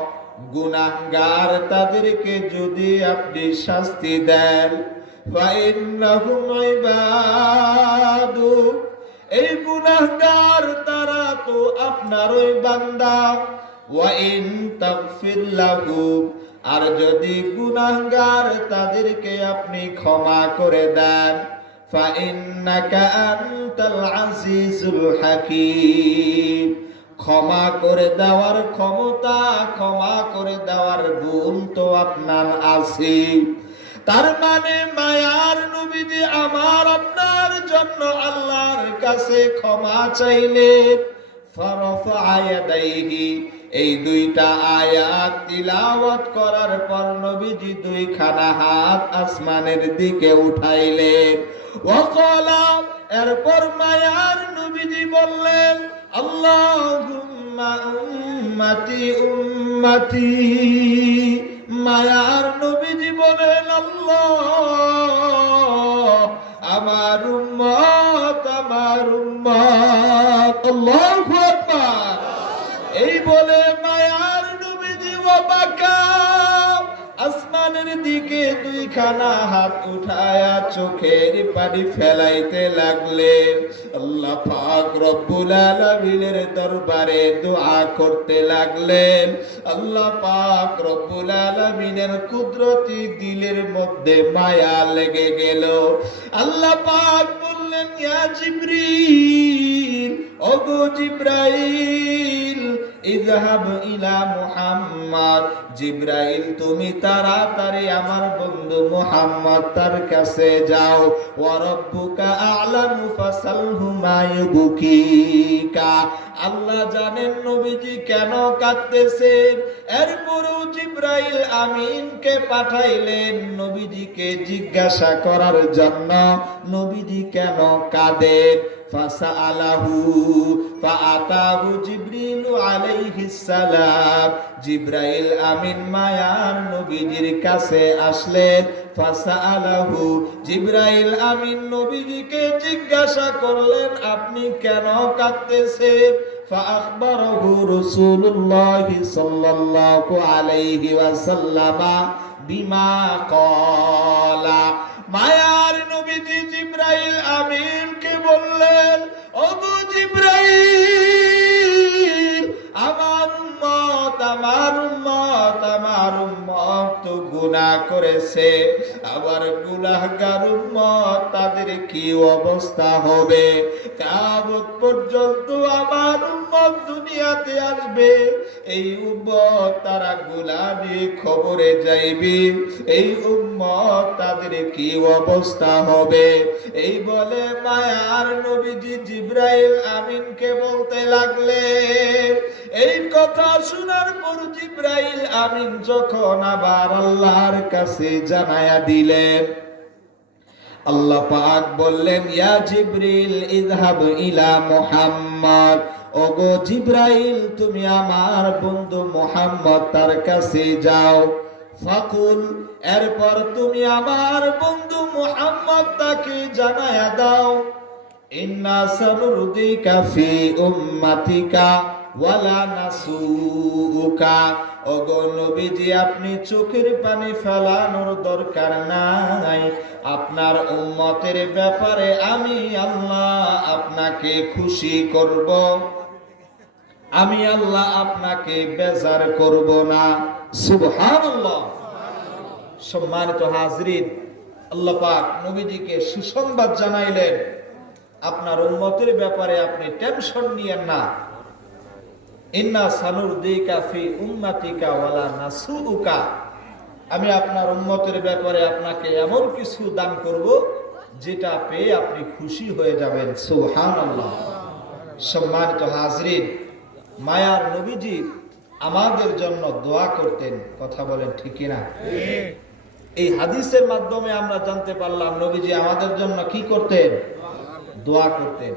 গুনাহগার তাদেরকে যদি আপনি শাস্তি দেন, ফাইন্নাহুম ইবাদুক, এই গুনাহগার তারা তো আপনারই বান্দা। ওয়া ইন তাগফির লাহুম, আর যদি গুনাহগার তাদেরকে আপনি ক্ষমা করে দেন, ফাইন্নাকা আনতাল আজিজুল হাকীম, ক্ষমা করে দেওয়ার ক্ষমতা, ক্ষমা করে দেওয়ার গুণ তো আপনার আছে। তার মানে মায়ার নবীজি আমার আপনার জন্য আল্লাহর কাছে ক্ষমা চাইলেন। ফারাফা ইয়াদাইহি, এই দুইটা আয়াত তিলাওয়াত করার পর নবীজি দুইখানা হাত আসমানের দিকে উঠাইলেন। ওয়াকালা, এরপর মায়ার নবীজি বললেন, আল্লাহুম্মা উম্মতি উম্মতি। মায়ার নবীজি বলেন, আল্লাহ আমার উম্মত, আমার উম্মত। আল্লাহু আকবার। এই বলে মায়ার নবীজি ওয়াবাকা, আসমানের দিকে দুইখানা হাত উঠায়া চোখের পানি ফেলাইতে লাগলেন। আল্লাহ পাক রব্বুল আলামিনের দরবারে দোয়া করতে লাগলেন। আল্লাহ পাক রব্বুল আলামিনের কুদরতি দিলের মধ্যে মায়া লেগে গেল। আল্লাহ পাক বললেন, ইয়া জিবরিল, ওগো জিবরাইল, ইযহাব ইলা মুহাম্মদ, জিবরাইল তুমি তাড়াতাড়ি আমার বন্ধু মুহাম্মদ তার কাছে যাও। ওয়া রাব্বুকা আ'লামু ফাসালহু মা ইউবকিকা, আল্লাহ জানেন নবীজি কেন কাঁদতেছেন। এরপরও জিবরাইল আমিনকে পাঠাইলেন নবীজিকে জিজ্ঞাসা করার জন্য নবীজি কেন কাঁদেন। ফাসাআলাহু ফাআতাহু জিবরিল আলাইহিস সালাম, জিবরাইল আমিন মায়ার নবীজির কাছে আসলেন। ফাসাআলাহু, জিবরাইল আমিন নবীজিকে জিজ্ঞাসা করলেন, আপনি কেন কাঁদতেছেন? ফাআখবারাহু রাসূলুল্লাহ সাল্লাল্লাহু আলাইহি ওয়াসাল্লাম বিমা ক্বালা, মায়ার নবীজি জিবরাইল আমিনকে বললেন, ওগো জিবরাইল, আমার উম্মত, আমার উম্মত, আমার উম্মত তো গুনাহ করেছে। আবার গুনাহগার উম্মত, তাদের কি অবস্থা হবে? কিয়ামত পর্যন্ত আমার উম্মত দুনিয়াতে আসবে, এই উম্মত তারা গুনাহ নিয়ে খবরে যাইবে, এই উম্মত তাদের কি অবস্থা হবে? এই বলে মায়ার নবীজি জিবরাইল আমিনকে বলতে লাগলেন। এই কথা শোনার পর জিবরাইল আমিন যখন আবার আল্লাহর কাছে জানায়া দিলেন, আল্লাহ পাক বললেন, ইয়া জিবরিল ইযহাব ইলা মুহাম্মদ, ওগো জিবরাইল তুমি আমার বন্ধু মুহাম্মদ তার কাছে যাও। ফাকুল, এরপর তুমি আমার বন্ধু মুহাম্মদ তাকে জানায়া দাও, ইন্না সানুরদিকা ফি উম্মাতিকা ওয়ালা নাসুকা, ওগো নবীজি আপনি চোখের পানি ফেলানোর দরকার নাই, আপনার উম্মতের ব্যাপারে আমি আল্লাহ আপনাকে খুশি করব, আমি আল্লাহ আপনাকে বেজার করব না। সুবহানাল্লাহ। সম্মানিত হাজরিন, আল্লাহ পাক নবীজিকে সুসংবাদ জানাইলেন, আপনার উম্মতের ব্যাপারে আপনি টেনশন নিয়েন না, ইন্না সানুরদিকা ফি উম্মাতিকা ওয়ালা নাসুউকা, আমি আপনার উম্মতের ব্যাপারে আপনাকে এমন কিছু দান করব যেটা পেয়ে আপনি খুশি হয়ে যাবেন। সুবহানাল্লাহ। সম্মানিত হাজরিন, মায়ার নবীজি আমাদের জন্য দোয়া করতেন, কথা বলেন ঠিক কিনা? এই হাদিসের মাধ্যমে আমরা জানতে পারলাম নবীজি আমাদের জন্য কি করতেন? দোয়া করতেন।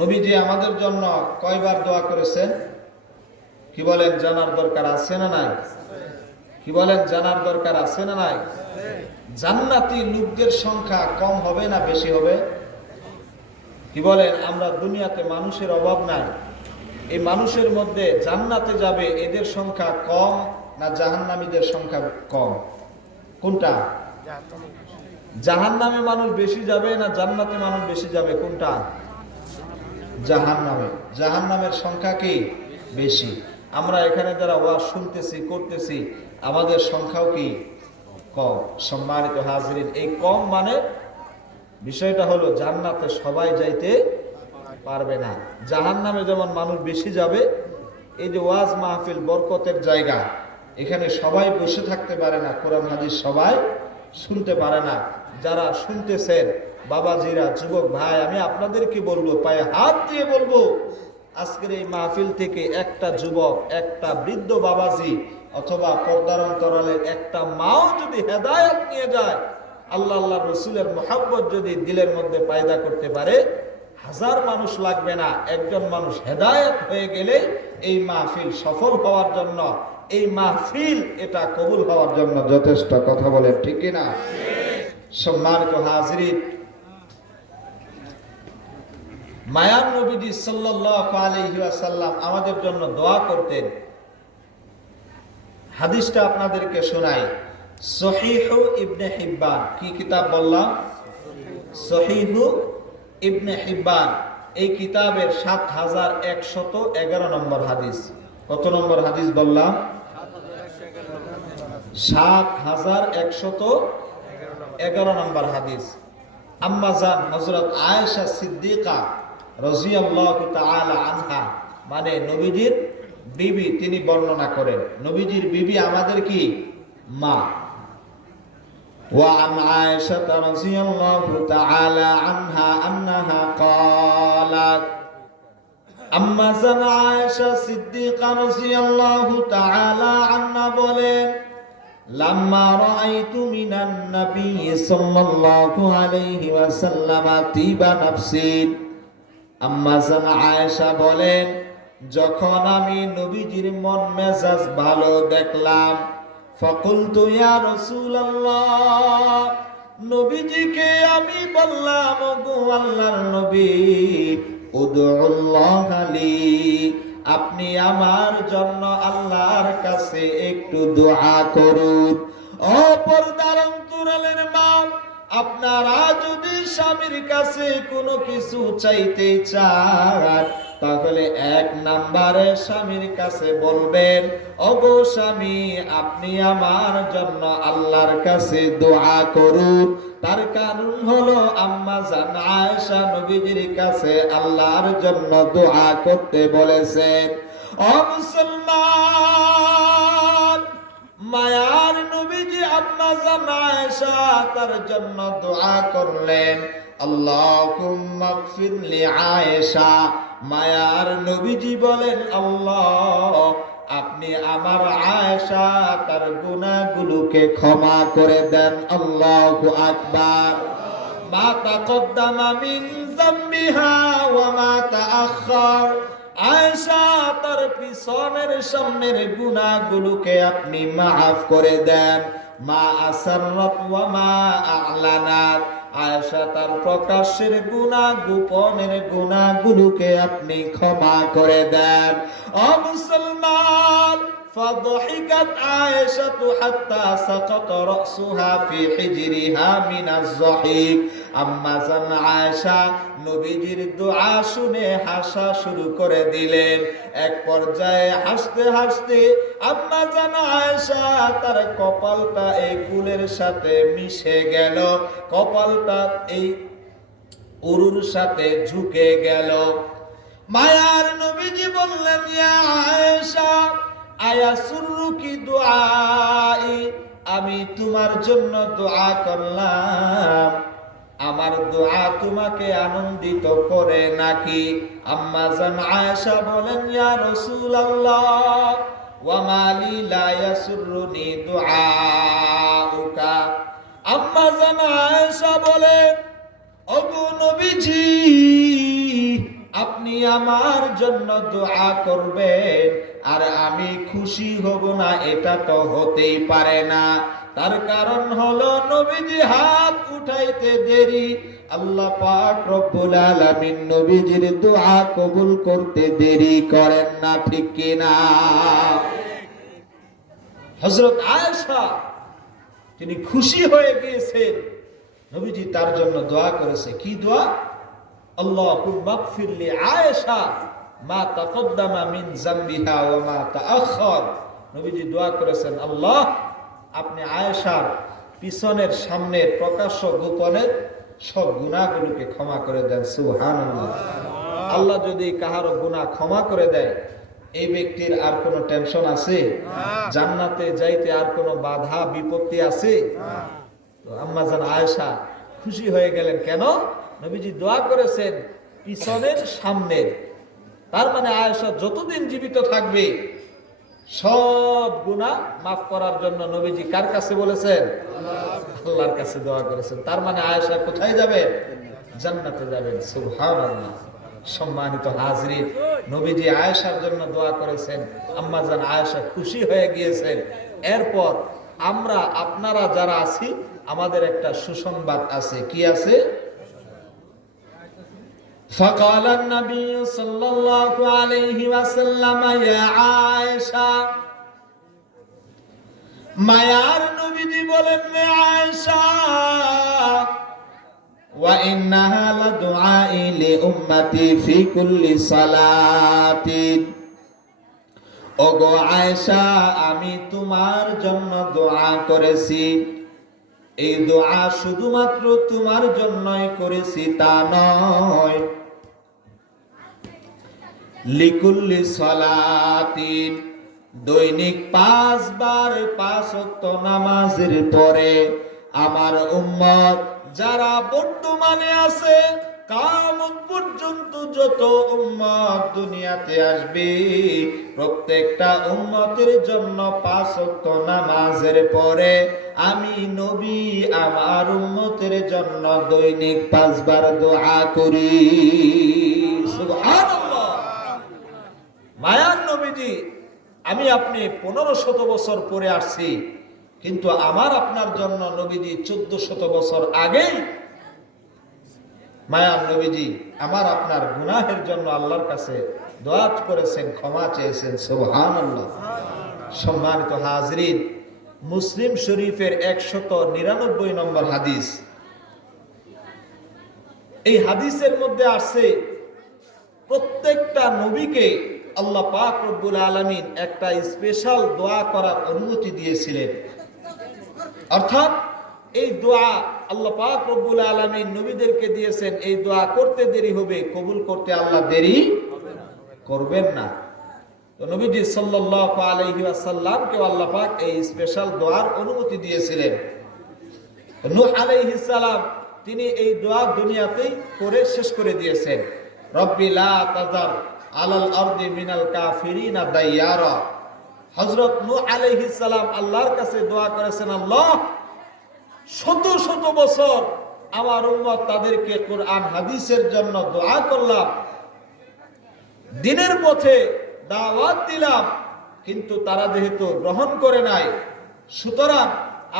নবীজি আমাদের জন্য কয়বার দোয়া করেছেন? কি বলেন, জানার দরকার আছে না নাই? কি বলেন, জানার দরকার আছে না নাই? জান্নাতি লোকদের সংখ্যা কম হবে না বেশি হবে? কি বলেন, আমরা দুনিয়াতে মানুষের অভাব নাই, এই মানুষের মধ্যে জান্নাতে যাবে এদের সংখ্যা কম না জাহান্নামীদের সংখ্যা কম? কোনটা? জাহান্নামে মানুষ বেশি যাবে না জান্নাতে মানুষ বেশি যাবে? কোনটা? জাহান্নামে। জাহান্নামের সংখ্যা কি বেশি? আমরা এখানে যারা ওয়াজ শুনতেছি করতেছি আমাদের সংখ্যাও কি কম। সম্মানিত হাজিরিন, এই কম মানে বিষয়টা হলো জান্নাতে সবাই যাইতে পারবে না। জাহান্নামে যেমন মানুষ বেশি যাবে, এই যে ওয়াজ মাহফিল বরকতের জায়গা, এখানে সবাই বসে থাকতে পারে না, কোরআন হাদিস সবাই শুনতে পারে না। যারা শুনতেছেন বাবাজিরা, যুবক ভাই, আমি আপনাদেরকে বলবো, পায়ে হাত দিয়ে বলবো, আজকের এই মাহফিল থেকে একটা যুবক, একটা বৃদ্ধ বাবাজি অথবা পর্দার অন্তরালের একটা মাও যদি হেদায়েত নিয়ে যায়, আল্লাহ আল্লাহ রসুলের মোহাব্বত যদি দিলের মধ্যে পায়দা করতে পারে, হাজার মানুষ লাগবে না, একজন মানুষ হেদায়েত হয়ে গেলে এই মাহফিল সফল হওয়ার জন্য, এই মাহফিল এটা কবুল হওয়ার জন্য যথেষ্ট। কথা বলেন ঠিক কিনা? সম্মানিত হাজিরিন, মায়ার নবীজি সাল্লাল্লাহু আলাইহি ওয়াসাল্লাম আমাদের জন্য দোয়া করতেন। হাদিসটা আপনাদেরকে শোনাই। সহিহু ইবনে হিব্বান, কি কিতাব বললাম? সহিহু ইবনে হিব্বান। এই কিতাবের ৭১১১ নম্বর হাদিস। কত নম্বর হাদিস বললাম? ৭১১১ নম্বর হাদিস। আম্মা জান হযরত আয়েশা সিদ্দিকা রাদিয়াল্লাহু তাআলা আনহা, মানে নবীজির বিবি, তিনি বর্ণনা করেন। নবীজির বিবি আমাদের কি মা। وعن عائشة رضي الله تعالى عنها أنها قالت, أما زن عائشة صديقة رضي الله تعالى عنها বলেন, لما رأيت من النبي صلى الله عليه وسلم طيب نفسي, আম্মা জান আয়েশা বলেন, যখন আমি নবীজির মন মেজাজ ভালো দেখলাম, ফাকুলতু ইয়া রাসূলুল্লাহ, নবীজিকে আমি বললাম, ওগো আল্লাহর নবী, উদউল্লাহ লি, আপনি আমার জন্য আল্লাহর কাছে একটু দোয়া করুন। ও পর্দার অন্তরালের মা, আপনারা যদি স্বামীর কাছে কোনো কিছু চাইতে চান, তাহলে এক নম্বরে স্বামীর কাছে বলবেন, ওগো স্বামী, আপনি আমার জন্য আল্লাহর কাছে দোয়া করুন। তার কারণ হলো আম্মা জান আয়েশা নবীজির কাছে আল্লাহর জন্য দোয়া করতে বলেছেন। ও মুসলমান, মায়ার নবীজি আম্মা জান আয়েশা তার জন্য দোয়া করলেন, আল্লাহুম্মা গফির লি আয়েশা। মায়ার নবীজি বলেন, আল্লাহ, আপনি আমার আয়েশা তার গুনাহগুলোকে ক্ষমা করে দেন। আল্লাহু আকবার। মা তাকদ্দামা মিন যামবিহা ওয়া মা তাআখার, আয়েশা তার পিছনের সামনের গুনাহগুলোকে আপনি মাফ করে দেন। মা আসাররাত ওয়া মা আ'লানাত, আয়েশা তার প্রকাশের গুনাহ, গোপনের গুনাহগুলোকে আপনি ক্ষমা করে দেন। ও মুসলমান, فضحكت عائشة حتى سقط رأسها في حجرها من الضحك। আম্মা জান আয়েশা নবীজির দোয়া শুনে হাসা শুরু করে দিলেন। এক পর্যায়ে হাসতে হাসতে আম্মা জান আয়েশা তার কপালটা এই কুলের সাথে মিশে গেল, কপালটা এই উরুর সাথে ঝুঁকে গেল। মায়ার নবীজি বললেন, ইয়া আয়েশা, আয়াসুরুকি দুআই, আমি তোমার জন্য দোয়া করলাম, আমার দোয়া তোমাকে আনন্দিত করে নাকি? আম্মা জান আয়েশা বলেন, ইয়া রাসূলুল্লাহ, ওয়া মালি লা ইয়াসুরুনি দুআউকা। আম্মা জান আয়েশা বলেন, ওগো নবীজি, আপনি আমার জন্য দোয়া করবেন আর আমি খুশি হব না, এটা তো হতেই পারে না। তার কারণ হলো নবীজি হাত উঠাইতে দেরি, আল্লাহ পাক রব্বুল আলামিন নবীজির দোয়া কবুল করতে দেরি করেন না, ঠিক কি না? হযরত আয়েশা তিনি খুশি হয়ে গিয়েছেন, নবীজি তার জন্য দোয়া করেছে। কি দোয়া? আল্লাহুম্মা গফির লি আয়েশা মা তাকদ্দামা মিন যামবিহা ওয়া মা তাআখার। নবীজি দোয়া করেছেন, আল্লাহ আপনি আয়েশার পিছনের সামনের প্রকাশ্য গোপনের সব গুনাহগুলোকে ক্ষমা করে দেন। সুবহানাল্লাহ। আল্লাহ যদি কাহারো গুনাহ ক্ষমা করে দেয়, এই ব্যক্তির আর কোনো টেনশন আছে? জান্নাতে যাইতে আর কোনো বাধা বিপত্তি আছে? তো আম্মা জান আয়েশা খুশি হয়ে গেলেন। কেন? নবীজি দোয়া করেছেন পিছনের সামনের। তার মানে আয়েশা যতদিন জীবিত থাকবে সব গুনাহ মাফ করার জন্য নবীজি কার কাছে বলেছেন? আল্লাহর কাছে দোয়া করেছেন। তার মানে আয়েশা কোথায় যাবেন? জান্নাতে যাবেন। সুবহানাল্লাহ। সম্মানিত হাজরিন, নবীজি আয়েশার জন্য দোয়া করেছেন, আম্মা জান আয়েশা খুশি হয়ে গিয়েছেন। এরপর আমরা আপনারা যারা আছি আমাদের একটা সুসংবাদ আছে। কি আছে? فقال النبي صلى الله عليه وسلم يا عائشة, মায়ার নবীজি বলেন, রে আয়েশা, ওয়া ইন্নাহা লাদুআই লিউম্মতি ফি কুল্লি সালাতিন। ওগো আয়েশা, আমি তোমার জন্য দোয়া করেছি। এই দোয়া শুধুমাত্র তোমার জন্যই করেছি তা নয়, লিকুল্লি সালাতিন, দৈনিক 5 বার 5 ওয়াক্ত নামাজের পরে আমার উম্মত যারা বর্তমানে আছে, কিয়ামত পর্যন্ত যত উম্মত দুনিয়াতে আসবে, প্রত্যেকটা উম্মতের জন্য 5 ওয়াক্ত নামাজের পরে আমি নবী আমার উম্মতের জন্য দৈনিক 5 বার দোয়া করি। সুবহানাল্লাহ। মায়ার নবীজি, আমি আপনি 1500 বছর পরে আসছি, কিন্তু আমার আপনার জন্য নবীজি 1400 বছর আগেই মায়ার নবীজি আমার আপনার গুনাহের জন্য আল্লাহর কাছে দোয়া করেছেন, ক্ষমা চেয়েছেন। সুবহানাল্লাহ। সম্মানিত হাজরিন, মুসলিম শরীফের 199 নম্বর হাদিস। এই হাদিসের মধ্যে আছে প্রত্যেকটা নবীকে আল্লাহ পাক রব্বুল আলামিন একটা স্পেশাল দোয়া করার অনুমতি দিয়েছিলেন। অর্থাৎ এই দোয়া আল্লাহ পাক রব্বুল আলামিন নবীদেরকে দিয়েছেন, এই দোয়া করতে দেরি হবে, কবুল করতে আল্লাহ দেরি করবেন না। তো নবীজি সাল্লাল্লাহু আলাইহি ওয়াসাল্লামকে আল্লাহ পাক এই স্পেশাল দোয়ার অনুমতি দিয়েছিলেন। নূহ আলাইহিস সালাম তিনি এই দোয়া দুনিয়াতেই করে শেষ করে দিয়েছেন। রব্বি লা তাযার আলাল আরদি মিনাল কাফিরিনা দাইয়ারা। হযরত নূহ আলাইহিস সালাম আল্লাহর কাছে দোয়া করেছেন, আল্লাহ শত শত বছর আমার উম্মত তাদেরকে কোরআন হাদিসের জন্য দোয়া করলাম, দ্বীনের পথে দাওয়াত দিলাম, কিন্তু তারা যেহেতু গ্রহণ করে নাই, সুতরাং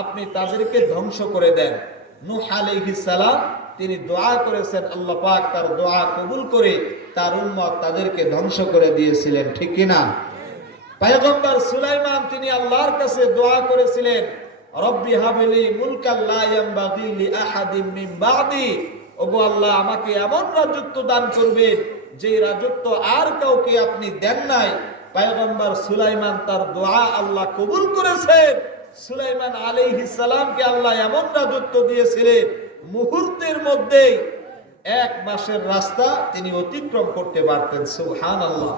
আপনি তাদেরকে ধ্বংস করে দেন। নূহ আলাইহিস সালাম তিনি দোয়া করেছেন, আল্লাহ পাক তার দোয়া কবুল করে তার উম্মত তাদেরকে ধ্বংস করে দিয়েছিলেন, ঠিক কি না? পয়গম্বর সুলাইমান তিনি আল্লাহর কাছে দোয়া করেছিলেন, রব্বি হাবলি মুলকাল লা ইয়ানবাগি লি আহাদিন মিন বাদি। ওগো আল্লাহ, আমাকে এমন রাজত্ব দান করবেন যে রাজত্ব আর কাউকে আপনি দেন নাই। পয়গম্বর সুলাইমান তার দোয়া আল্লাহ কবুল করেছেন। সুলাইমান আলাইহিস সালামকে আল্লাহ এমন রাজত্ব দিয়েছিলেন, মুহূর্তের মধ্যেই 1 মাসের রাস্তা তিনি অতিক্রম করতে পারতেন। সুবহানাল্লাহ।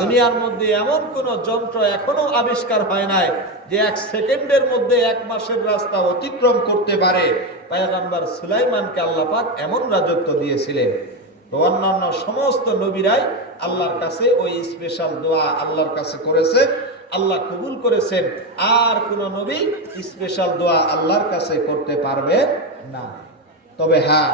দুনিয়ার মধ্যে এমন কোন যন্ত্র এখনো আবিষ্কার হয় নাই যে 1 সেকেন্ডের মধ্যে 1 মাসের রাস্তা অতিক্রম করতে পারে। পয়গম্বর সুলাইমানকে আল্লাহ পাক এমন রাজত্ব দিয়েছিলেন। তো অন্যান্য সমস্ত নবীরাই আল্লাহর কাছে ওই স্পেশাল দোয়া আল্লাহর কাছে করেছেন, আল্লাহ কবুল করেছেন। আর কোন নবী স্পেশাল দোয়া আল্লাহর কাছে করতে পারবে না। তবে হ্যাঁ,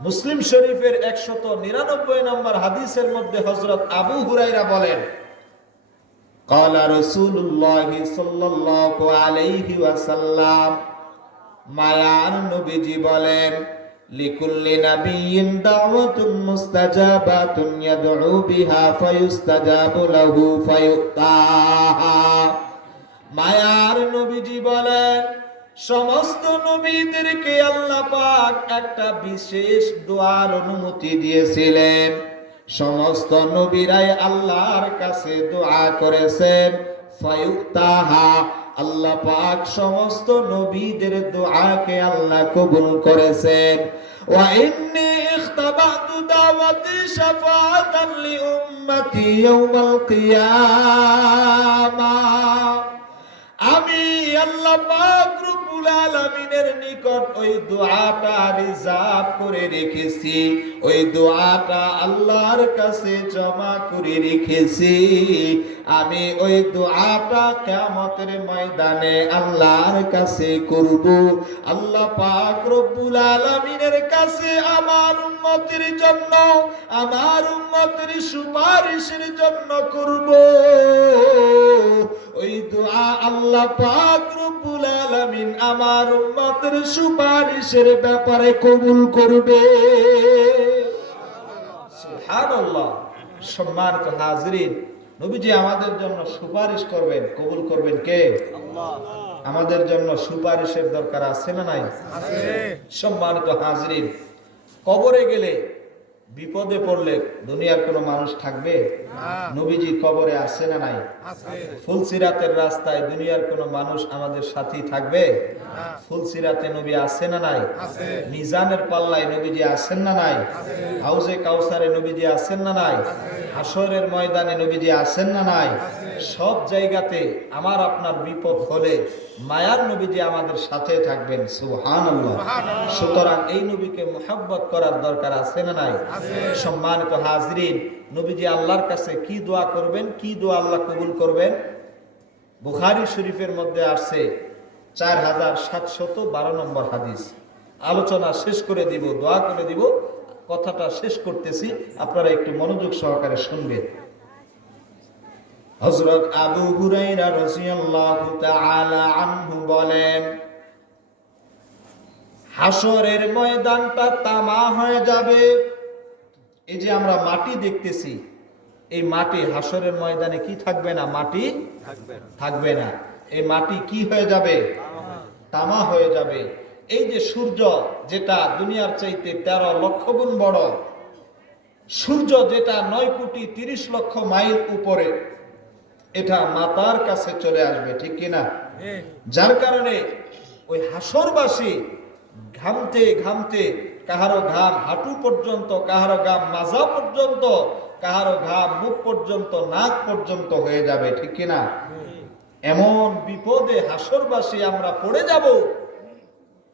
মুসলিম শরীফের 199 নম্বর হাদিসের মধ্যে হযরত আবু হুরায়রা বলেন, ক্বালা রাসূলুল্লাহ সাল্লাল্লাহু আলাইহি ওয়াসাল্লাম, মায়ার নবীজি বলেন, লিকুল্লি নাবিয়্যিন দাওয়াতুন মুস্তাজাবাতুন ইয়াদউ বিহা ফায়ুস্তাজাবু লাহু ফায়ুতাহা। মায়ার নবীজি বলেন, সমস্ত নবীদেরকে আল্লাহ পাক একটা বিশেষ দোয়ার অনুমতি দিয়েছিলেন। সমস্ত নবীরাই আল্লাহর কাছে দোয়া করেছেন, ফায়ুতাহা, আল্লাহ পাক সমস্ত নবীদের দোয়াকে আল্লাহ কবুল করেছেন। ওয়া ইন্নী ইখতাবাতু দাওয়াতি শাফাআতান লি উম্মতি ইয়াউমাল কিয়ামাহ। আমি আল্লাহ পাক রব্বুল আলামিনের নিকট ওই দোয়াটা রিজার্ভ করে রেখেছি, ওই দোয়াটা আল্লাহর কাছে জমা করে রেখেছি। আমি ওই দোয়াটা কিয়ামতের ময়দানে আল্লাহর কাছে করব। আল্লাহ পাক রব্বুল আলামিনের কাছে আমার উম্মতের জন্য, আমার উম্মতের সুপারিশের জন্য করব। ওই দোয়া আল্লাহ পাক রব্বুল আলামিন আমার উম্মতের সুপারিশের ব্যাপারে কবুল করবে। সুবহানাল্লাহ। সম্মানিত হাজিরিন, নবীজি আমাদের জন্য সুপারিশ করবেন, কবুল করবেন কে? আল্লাহ। আমাদের জন্য সুপারিশের দরকার আছে না নাই? আছে। সম্মানিত হাজিরিন, কবরে গেলে, বিপদে পড়লে দুনিয়ার কোনো মানুষ থাকবে? নবীজি কবরে আছে না নাই? আছে। ফুলসিরাতের রাস্তায় দুনিয়ার কোনো মানুষ আমাদের সাথী থাকবে? ফুলসিরাতে নবী আছে না নাই? আছে। মিজানের পাল্লায় নবীজি আছেন না নাই? আছে। হাউজে কাউসারে নবীজি আছেন না নাই? আছে। হাসরের ময়দানে নবীজি আছেন না নাই? আছে। সব জায়গাতে আমার আপনার বিপদ হলে মায়ার নবীজি আমাদের সাথে থাকবেন। সুবহানাল্লাহ। সুতরাং এই নবীকে মুহাব্বত করার দরকার আছে না নাই? সম্মানিত হাজিরিন, নবীজি আল্লাহর কাছে কি দোয়া করবেন, কি দোয়া আল্লাহ কবুল করবেন? বুখারী শরীফের মধ্যে আসছে 4712 নম্বর হাদিস। আলোচনা শেষ করে দিব, দোয়া করে দিব, কথাটা শেষ করতেছি, আপনারা একটু মনোযোগ সহকারে শুনবেন। হযরত আবু হুরায়রা রাদিয়াল্লাহু তাআলা আনহু বলেন, হাসরের ময়দানটা তামা হয়ে যাবে। এই যে আমরা মাটি দেখতেছি, এই মাটি হাসরের ময়দানে কি থাকবে না? মাটি থাকবে না। এই মাটি কি হয়ে যাবে? তামা হয়ে যাবে। এই যে সূর্য, যেটা দুনিয়ার চাইতে 13 লক্ষ গুণ বড়, সূর্য যেটা 9,30,00,000 মাইল উপরে, এটা মাতার কাছে চলে আসবে, ঠিক কিনা? যার কারণে ওই হাসরবাসী ঘামতে ঘামতে, কাহারো ঘাম হাঁটু পর্যন্ত, কাহারো ঘাম মাজা পর্যন্ত, কাহারো ঘাম মুখ পর্যন্ত, নাক পর্যন্ত হয়ে যাবে, ঠিক কিনা? এমন বিপদে হাসরবাসী আমরা পড়ে যাব।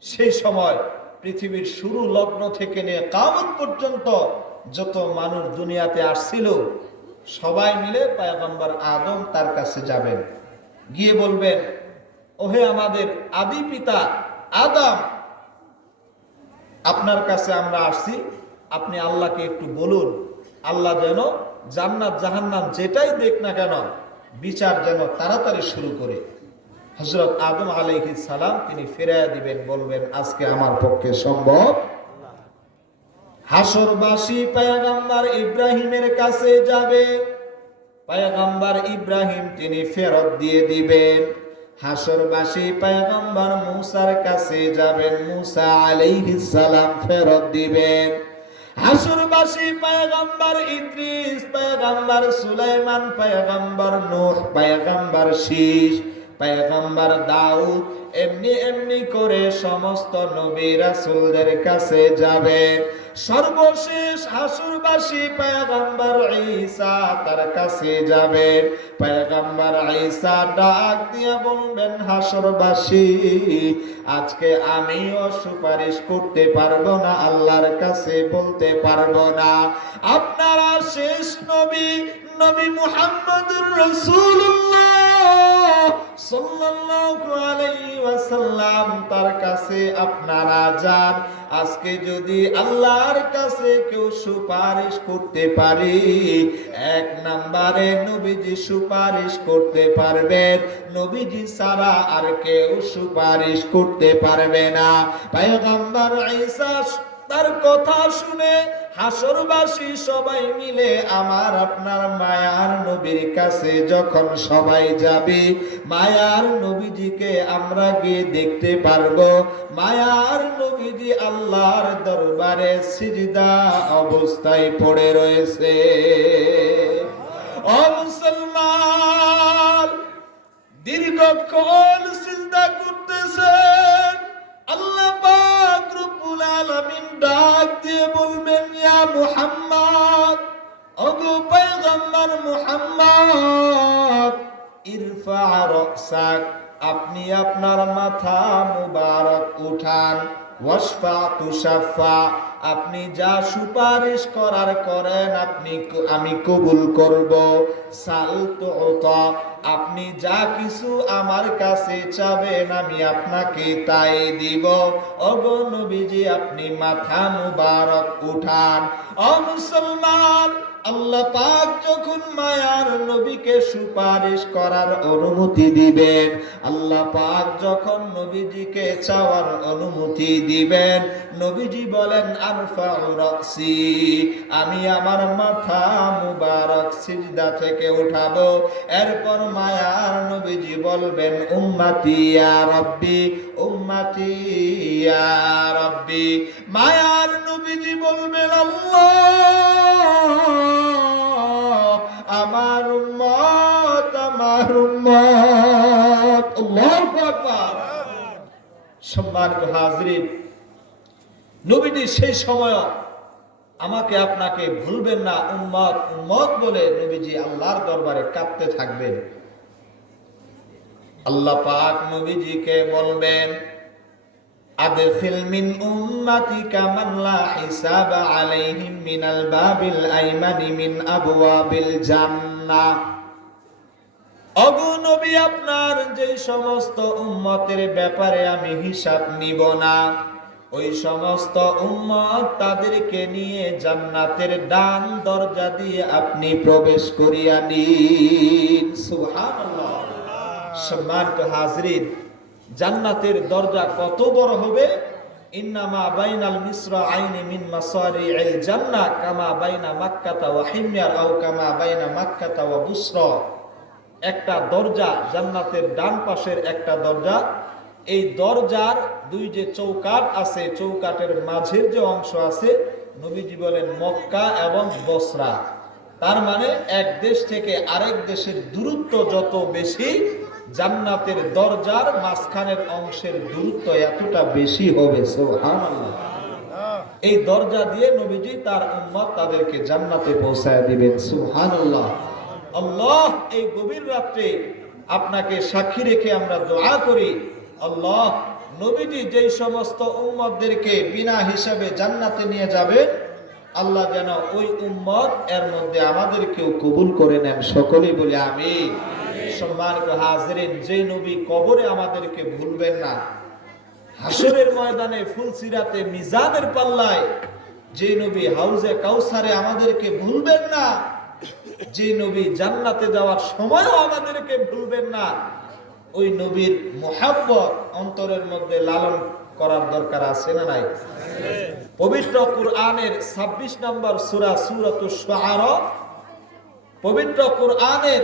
সেই সময় পৃথিবীর শুরু লগ্ন থেকে নিয়ে কিয়ামত পর্যন্ত যত মানুষ দুনিয়াতে আসছিল, সবাই মিলে পয়গম্বর আদম তার কাছে যাবেন, গিয়ে বলবেন, ওহে আমাদের আদি পিতা আদম, আপনার কাছে আমরা আসছি, আপনি আল্লাহকে একটু বলুন, আল্লাহ যেন জান্নাত জাহান্নাম যেটাই দেখ না কেন, বিচার যেন তাড়াতাড়ি শুরু করে। হযরত আদম আলাইহিস সালাম তিনি ফিরাইয়া দিবেন, বলবেন, আজকে আমার পক্ষে সম্ভব। হাসরবাসী পয়গম্বর ইব্রাহিমের কাছে যাবে, পয়গম্বর ইব্রাহিম তিনি ফেরত দিয়ে দিবেন। হাসরবাসী পয়গম্বর মুসার কাছে যাবেন, মুসা আলাইহিস সালাম ফেরত দিবেন। হাসরবাসী পয়গম্বর ইদ্রিস, পয়গম্বর সুলাইমান, পয়গম্বর নূহ, পয়গম্বর শীশ, পয়গম্বর দাউদ, এমনি এমনি করে সমস্ত নবী রাসূলদের কাছে যাবেন। সর্বশেষ হাসরবাসী পয়গম্বর ঈসা তার কাছে যাবেন। পয়গম্বর ঈসা ডাক দিয়া বলবেন, হাসরবাসী, আজকে আমিও সুপারিশ করতে পারবো না, আল্লাহর কাছে বলতে পারবো না। আপনারা শেষ নবী, নবী মুহাম্মদুর রাসূলুল্লাহ সাল্লাল্লাহু আলাইহি ওয়াসাল্লাম তার কাছে আপনারা যান। আজকে যদি আল্লাহর কাছে কেউ সুপারিশ করতে পারে, এক নম্বরে নবীজি সুপারিশ করতে পারবেন, নবীজি ছাড়া আর কেউ সুপারিশ করতে পারবে না। পয়গম্বর ঈসা তার কথা শুনে হাসরবাসী সবাই মিলে আমার আপনার মায়ার নবীর কাছে যখন সবাই যাবে, মায়ার নবীজিকে আমরা গিয়ে দেখতে পারবো। মায়ার নবীজি আল্লাহর দরবারে সিজদা অবস্থায় পড়ে রয়েছে। ও মুসলমান, দীর্ঘক্ষণ সিজদা করতেছেন। আল্লাহ পাক রব্বুল আলামিন ডাক দিয়ে বলবেন, ইয়া মুহাম্মদ, ওগো পয়গম্বর মুহাম্মদ, ইরফা রাসাক, আপনি আপনার মাথা মুবারক উঠান। ওয়াশফা তুশাফা, আপনি যা সুপারিশ করার করেন আমি কবুল করব। সাল তুতা, আপনি যা কিছু আমার কাছে চাবেন আমি আপনাকে তাই দিব। ওগো নবীজি, আপনি মাথা মুবারক উঠান। ও মুসলমান, আল্লাহ পাক যখন মায়ার নবীকে সুপারিশ করার অনুমতি দিবেন, আল্লাহ পাক যখন নবীজিকে চাওয়ার অনুমতি দিবেন, নবীজি বলেন আরফাউ রাসি, আমি আমার মাথা মুবারক সিজদা থেকে উঠাবো। এরপর মায়ার নবীজি বলবেন, উম্মতি ইয়া রাব্বি, উম্মতি ইয়া রাব্বি। মায়ার নবীজি বলবেন, আল্লাহ, আমার উম্মত, আমার উম্মত। আল্লাহু আকবার। সম্মানিত হাজরিন, নবীজি সেই সময় আমাকে আপনাকে ভুলবেন না, উম্মত উম্মত বলে নবীজি আল্লাহর দরবারে কাঁদতে থাকবেন। আল্লাহ পাক নবীজিকে বলবেন, আদখিল মিন উম্মাতিকা মান লা হিসাবা আলাইহিম মিনাল বাবিল আইমানি মিন আবওয়াবিল জান্নাহ। ওগো নবী, আপনার যে সমস্ত উম্মতের ব্যাপারে আমি হিসাব নিব না, ওই সমস্ত উম্মত তাদেরকে নিয়ে জান্নাতের ডান দরজা দিয়ে আপনি প্রবেশ করিয়া নিন। সুবহানাল্লাহ। সম্মানিত হাজরিন, জান্নাতের দরজা কত বড় হবে! ইন্নামা বাইনাল মিসরাআইনি মিন মাসারি'ল জান্নাহ কামা বাইনা মাক্কাতা ওয়া হিময়ার আও কামা বাইনা মাক্কাতা ওয়া বুসরা। একটা দরজা, জান্নাতের ডান পাশের একটা দরজা, এই দরজার দুই যে চৌকাট আছে, চৌকাটের মাঝের যে অংশ আছে, নবীজি বলেন মক্কা এবং বসরা। তার মানে এক দেশ থেকে আরেক দেশের দূরত্ব যত বেশি, জান্নাতের দরজার মাঝখানের অংশের দূরত্ব এতটা বেশি হবে। সুবহানাল্লাহ। এই দরজা দিয়ে নবীজি তার উম্মত তাদেরকে জান্নাতে পৌঁছায় দিবেন। সুবহানাল্লাহ। আল্লাহ, এই গভীর রাত্রে আপনাকে সাক্ষী রেখে আমরা দোয়া করি, আল্লাহ, নবীজি যেই সমস্ত উম্মতদেরকে বিনা হিসাবে জান্নাতে নিয়ে যাবে, আল্লাহ যেন ওই উম্মত এর মধ্যে আমাদেরকেও কবুল করে নেন। সকলেই বলে আমিন। সম্মানিত হাজরিন, যে নবী কবরে আমাদেরকে ভুলবেন না, হাসরের ময়দানে ফুলসিরাতে মিজানের পাল্লায় যে নবী হাউজে কাউসারে আমাদেরকে ভুলবেন না, যে নবী জান্নাতে যাওয়ার সময়ও আমাদেরকে ভুলবেন না, ওই নবীর মুহাব্বত অন্তরের মধ্যে লালন করার দরকার আছে না নাই? পবিত্র কুরআনের 26 নম্বর সূরা সূরাতুশ শুআরা, পবিত্র কুরআনের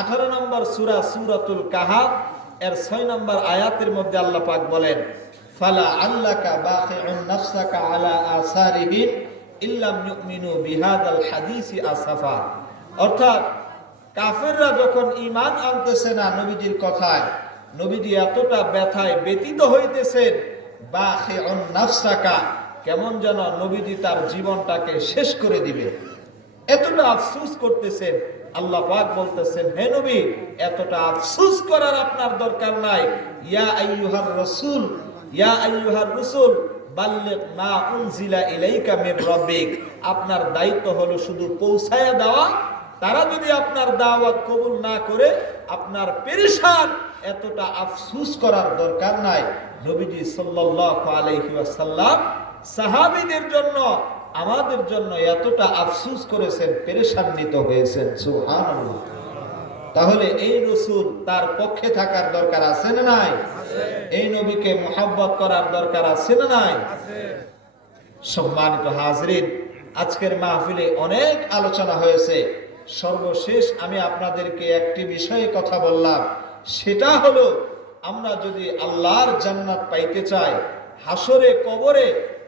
18 নম্বর সূরা সূরাতুল কাহাফ এর 6 নম্বর আয়াতের মধ্যে আল্লাহ পাক বলেন, ফালা আল্লাকা বাখিউন নাফসাকা আলা আসারিহিম ইল্লাম ইউমিনু বিহাদাল হাদিসি আসাফা। অর্থাৎ কাফেররা যখন ঈমান আনতেছে না নবীজির কথায়, নবীজি এতটা ব্যথায় ব্যতীত হইতেছেন, বাখিউন নাফসাকা, কেমন যেন নবীজি তার জীবনটাকে শেষ করে দিবে, এতটা আফসোস করতেছেন। আল্লাহ পাক বলতেছেন, হে নবী, এতটা আফসোস করার আপনার দরকার নাই। ইয়া আইয়ুহার রাসূল, ইয়া আইয়ুহার রাসূল বাল্লিগ মা উনজিলা ইলাইকা মির রাব্বিক। আপনার দায়িত্ব হলো শুধু পৌঁছায়া দেওয়া। তারা যদি আপনার দাওয়াত কবুল না করে আপনার পেরেশান, এতটা আফসোস করার দরকার নাই। নবীজি সাল্লাল্লাহু আলাইহি ওয়াসাল্লাম সাহাবীদের জন্য, আমাদের জন্য এতটা আফসোস করেছেন, পেরেশান্বিত হয়েছেন। সুবহানাল্লাহ। তাহলে এই রাসূল তার পক্ষে থাকার দরকার আছে না নাই? এই নবীকে মুহাব্বত করার দরকার আছে না নাই? সম্মানিত হাজরিন, আজকের মাহফিলে অনেক আলোচনা হয়েছে। সর্বশেষ আমি আপনাদেরকে একটি বিষয়ে কথা বললাম, সেটা হলো আমরা যদি আল্লাহর জান্নাত পাইতে চাই, হাসরে কবরে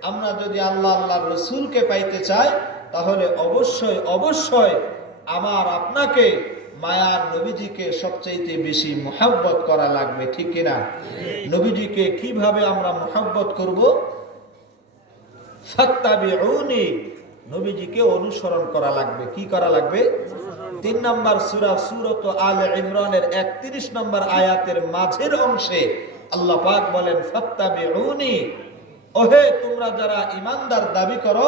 আমরা যদি আল্লাহর রসুলকে পাইতে চাই, তাহলে অবশ্যই অবশ্যই আমার আপনাকে মায়ার নবীজিকে সবচাইতে বেশি মুহাব্বত করা লাগবে, ঠিক কিনা? নবীজিকে কিভাবে আমরা মুহাব্বত করব? ফাত্তাবিউনি, নবীজিকে অনুসরণ করা লাগবে। কি করা লাগবে? 3 নম্বর সূরা আলে ইমরানের 31 নম্বর আয়াতের মাঝের অংশে আল্লাহ পাক বলেন, ফাত্তাবিউনি, ওহে তোমরা যারা ঈমানদার দাবি করো,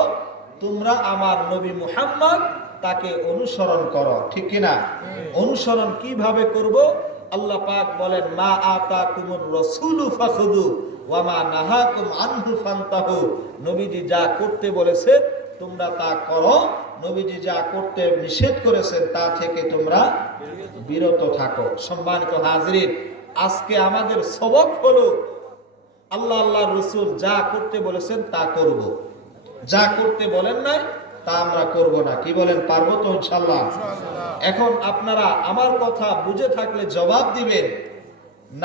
তোমরা আমার নবী মুহাম্মদ তাকে অনুসরণ করো, ঠিক কিনা? অনুসরণ কিভাবে করব? আল্লাহ পাক বলেন, মা আতাকুমুর রাসূলু ফাখুযু ওয়া মা নাহাকুম আনহু ফান্তাহু, নবীজি যা করতে বলেছে তোমরা তা করো, নবীজি যা করতে নিষেধ করেছেন তা থেকে তোমরা বিরত থাকো। সম্মানিত হাজরিন, আজকে আমাদের সবক হলো আল্লাহর রাসূল যা করতে বলেছেন তা করব, যা করতে বলেন নাই তা আমরা করব না। কি বলেন, পারবো তো ইনশাআল্লাহ? এখন আপনারা আমার কথা বুঝে থাকলে জবাব দিবেন,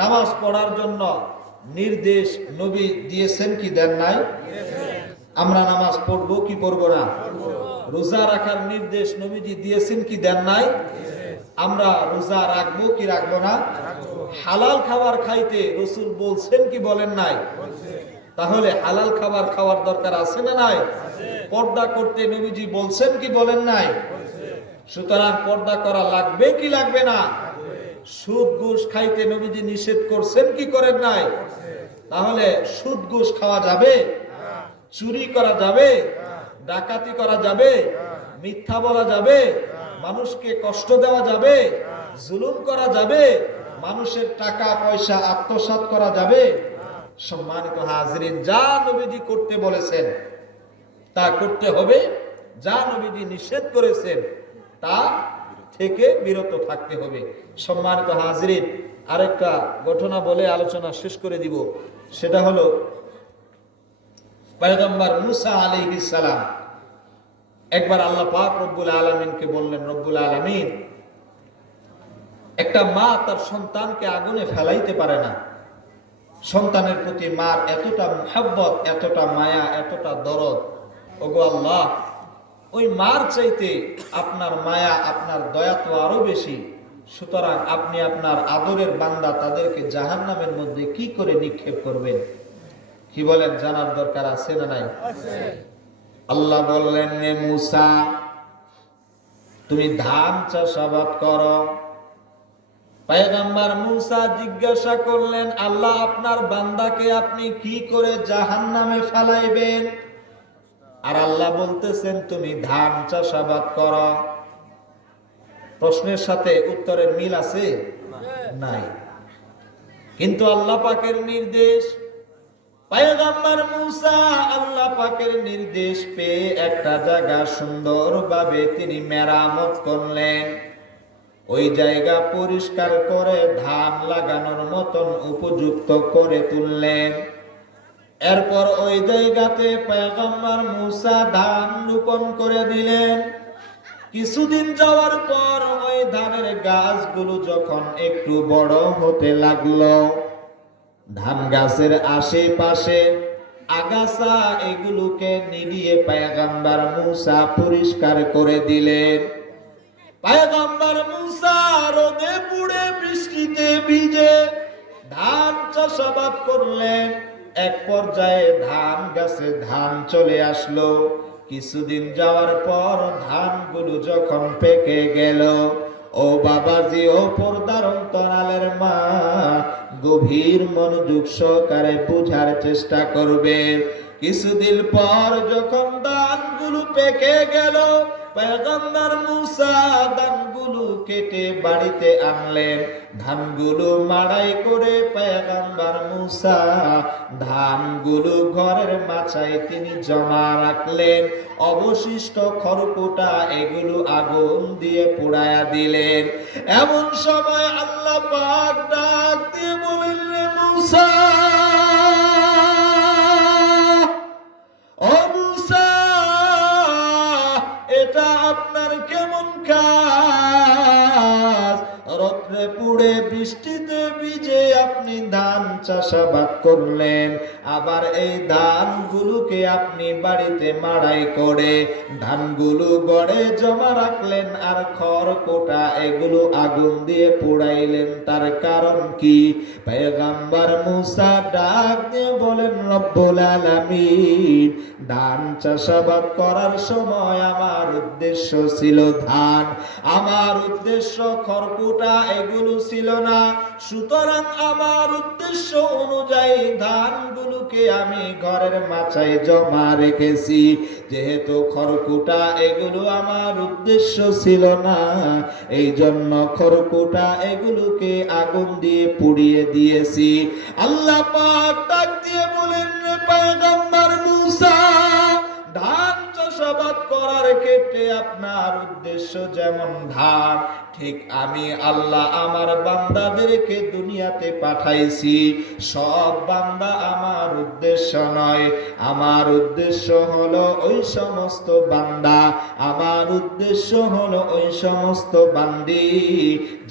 নামাজ পড়ার জন্য নির্দেশ নবী দিয়েছেন কি দেন নাই? আমরা নামাজ পড়বো কি পড়বো না? রোজা রাখার নির্দেশ নবীজি দিয়েছেন কি দেন নাই? আমরা রোজা রাখবো কি রাখবো না? হালাল খাবার খাইতে রাসূল বলছেন কি বলেন নাই? তাহলে হালাল খাবার খাওয়ার দরকার আছে না নাই? পর্দা করতে নবীজি বলছেন কি বলেন নাই? সুতরাং পর্দা করা লাগবে কি লাগবে না? সুদ ঘুষ খাইতে নবীজি নিষেধ করছেন কি করেন নাই? তাহলে সুদ ঘুষ খাওয়া যাবে? চুরি করা যাবে? ডাকাতি করা যাবে? মিথ্যা বলা যাবে? মানুষকে কষ্ট দেওয়া যাবে? জুলুম করা যাবে? মানুষের টাকা পয়সা আত্মসাৎ করা যাবে? সম্মানিত হাজরিন, যা নবীজি করতে বলেছেন তা করতে হবে, যা নবীজি নিষেধ করেছেন তা থেকে বিরত থাকতে হবে। সম্মানিত হাজরিন, আরেকটা ঘটনা বলে আলোচনা শেষ করে দিব। সেটা হলো পয়গম্বর মুসা আলাইহিস সালাম একবার আল্লাহ পাক রব্বুল আলামিনকে বললেন, রব্বুল আলামিন, একটা মা তার সন্তানকে আগুনে ফেলাইতে পারে না। সন্তানের প্রতি মার এতটা মুহাব্বত, এতটা মায়া, এতটা দরদ, ওগো আল্লাহ, ওই মার চাইতে আপনার মায়া, আপনার দয়া তো আরো বেশি। সুতরাং আপনি আপনার আদরের বান্দা তাদেরকে জাহান্নামের মধ্যে কি করে নিক্ষেপ করবেন? কি বলেন, জানার দরকার আছে না নাই? আল্লাহ বললেন, হে মুসা, তুমি ধান চাষাবাদ করো। পয়গম্বর মুসা জিজ্ঞাসা করলেন, আল্লাহ, আপনার বান্দাকে আপনি কি করে জাহান্নামে ফেলাইবেন? আর আল্লাহ বলতেছেন তুমি ধান চাষাবাদ করো। প্রশ্নের সাথে উত্তরের মিল আছে? নাই। কিন্তু আল্লাহ পাকের নির্দেশ, পয়গম্বর মুসা আল্লাহ পাকের নির্দেশ পেয়ে একটা জায়গা সুন্দরভাবে তিনি মেরামত করলেন। ওই জায়গা পরিষ্কার করে ধান লাগানোর মতন উপযুক্ত করে তুললেন। এরপর ওই জায়গাতে পয়গম্বর মুসা ধান রোপণ করে দিলেন। কিছুদিন যাওয়ার পর ওই ধানের গাছগুলো যখন একটু বড় হতে লাগলো, ধান গাছের আশেপাশে আগাছা এগুলোকে নিড়িয়ে পয়গম্বর মুসা পরিষ্কার করে দিলেন। পয়গম্বর মুসা রোদে পুড়ে বৃষ্টিতে ভিজে ধান চাষাবাদ করলেন। এক পর্যায়ে ধান গাছে ধান চলে আসলো। কিছুদিন যাওয়ার পর ধানগুলো যখন পেকে গেল, ও বাবাজি, ও পর্দার অন্তরালের মা, গভীর মনোযোগ সহকারে বুঝার চেষ্টা করবে। কিছুদিন পর যখন ধানগুলো পেকে গেল, পয়গম্বর মুসা ধানগুলো কেটে বাড়িতে আনলেন। ধানগুলো মাড়াই করে পয়গম্বর মুসা ধানগুলো ঘরের মাচায় তিনি জমা রাখলেন। অবশিষ্ট খড়কুটা এগুলো আগুন দিয়ে পোড়ায়া দিলেন। এমন সময় আল্লাহ পাক ডাক দিয়ে বললেন, মুসা, ও মুসা, খরকুটা আপনার কেমন কাজ? রৌদ্রে পুড়ে বৃষ্টিতে ভিজে আপনি ধান চাষাবাদ করলেন, আবার এই ধানগুলোকে আপনি বাড়িতে মাড়াই করে ধানগুলো গড়ে জমা রাখলেন, আর খড়কুটা এগুলো আগুন দিয়ে পোড়াইলেন। তার কারণ কি? পয়গম্বর মুসা ডাক দিয়ে বলেন, রব্বুল আলামিন, ধান চাষাবাদ করার সময় আমার উদ্দেশ্য ছিল ধান, আমার উদ্দেশ্য খড়কুটা এগুলো ছিল না। সুতরাং আমার উদ্দেশ্য অনুযায়ী ধানগুলোকে আমি ঘরের মাচায় জমা রেখেছি। যেহেতু খড়কুটা এগুলো আমার উদ্দেশ্য ছিল না, এই জন্য খড়কুটা এগুলোকে আগুন দিয়ে পুড়িয়ে দিয়েছি। আল্লাহ পাক ডাক দিয়ে বলেন, রে পয়গম্বর মুসা, ধান চাষাবাদ করার ক্ষেত্রে আপনার উদ্দেশ্য যেমন ধান, ঠিক আমি আল্লাহ আমার বান্দাদেরকে দুনিয়াতে পাঠাইছি। সব বান্দা আমার উদ্দেশ্য নয়, আমার উদ্দেশ্য হলো ওই সমস্ত বান্দা, আমার উদ্দেশ্য হলো ওই সমস্ত বান্দি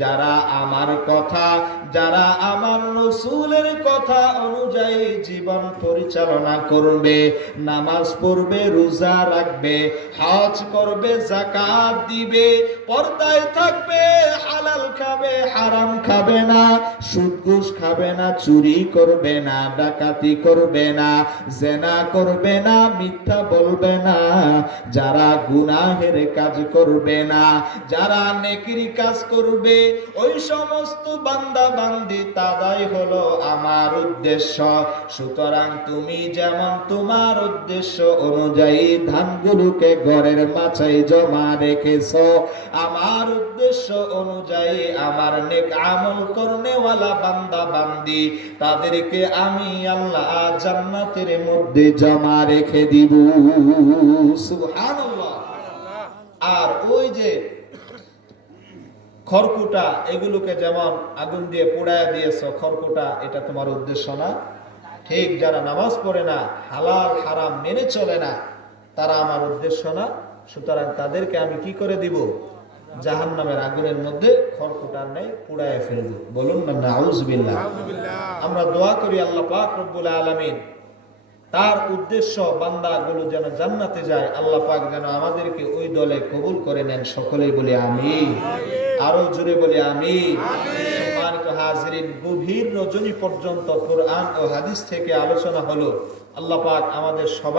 যারা আমার কথা, যারা আমার রাসূলের কথা অনুযায়ী জীবন পরিচালনা করবে, নামাজ পড়বে, রোজা রাখবে, হজ করবে, যাকাত দিবে, পর্দায় থাকবে, হালাল খাবে, হারাম খাবে না, সুদ ঘুষ খাবে না, চুরি করবে না, ডাকাতি করবে না, জেনা করবে না, মিথ্যা বলবে না, যারা গুনাহের কাজ করবে না, যারা নেকির কাজ করবে, ওই সমস্ত বান্দা বান্দি তারাই হলো আমার উদ্দেশ্য। সুতরাং তুমি যেমন তোমার উদ্দেশ্য অনুযায়ী ধানগুলোকে ঘরের মাচায় জমা রেখেছো, আমার উদ্দেশ্য অনুযায়ী আমার নেক আমল করনেওয়ালা বান্দা বান্দি তাদেরকে আমি আল্লাহ জান্নাতের মধ্যে জমা রেখে দিব। সুবহানাল্লাহ। আর ওই যে খড়কুটা এগুলোকে যেমন আগুন দিয়ে পোড়ায় দিয়েছো, খড়কুটা এটা তোমার উদ্দেশ্য না। ঠিক যারা নামাজ পড়ে না, হালাল হারাম মেনে চলে না, তারা আমার উদ্দেশ্য না। সুতরাং তাদেরকে আমি কি করে দিব? জাহান্নামের আগুনের মধ্যে খড়কুটার নেই পোড়ায় ফেলবো। বলুন না নাউজুবিল্লাহ। আমরা দোয়া করি আল্লাহ পাক রব্বুল আলামিন তার উদ্দেশ্য বান্দাগুলো যেন জান্নাতে যায়, আল্লাহ পাক যেন আমাদেরকে ওই দলে কবুল করে নেন। সকলেই বলি আমিন। আরো জোরে বলি আমিন। সম্মানিত হাজিরিন, গভীর রজনী পর্যন্ত কোরআন ও হাদিস থেকে আলোচনা হলো। আল্লাহ পাক আমাদের সবাই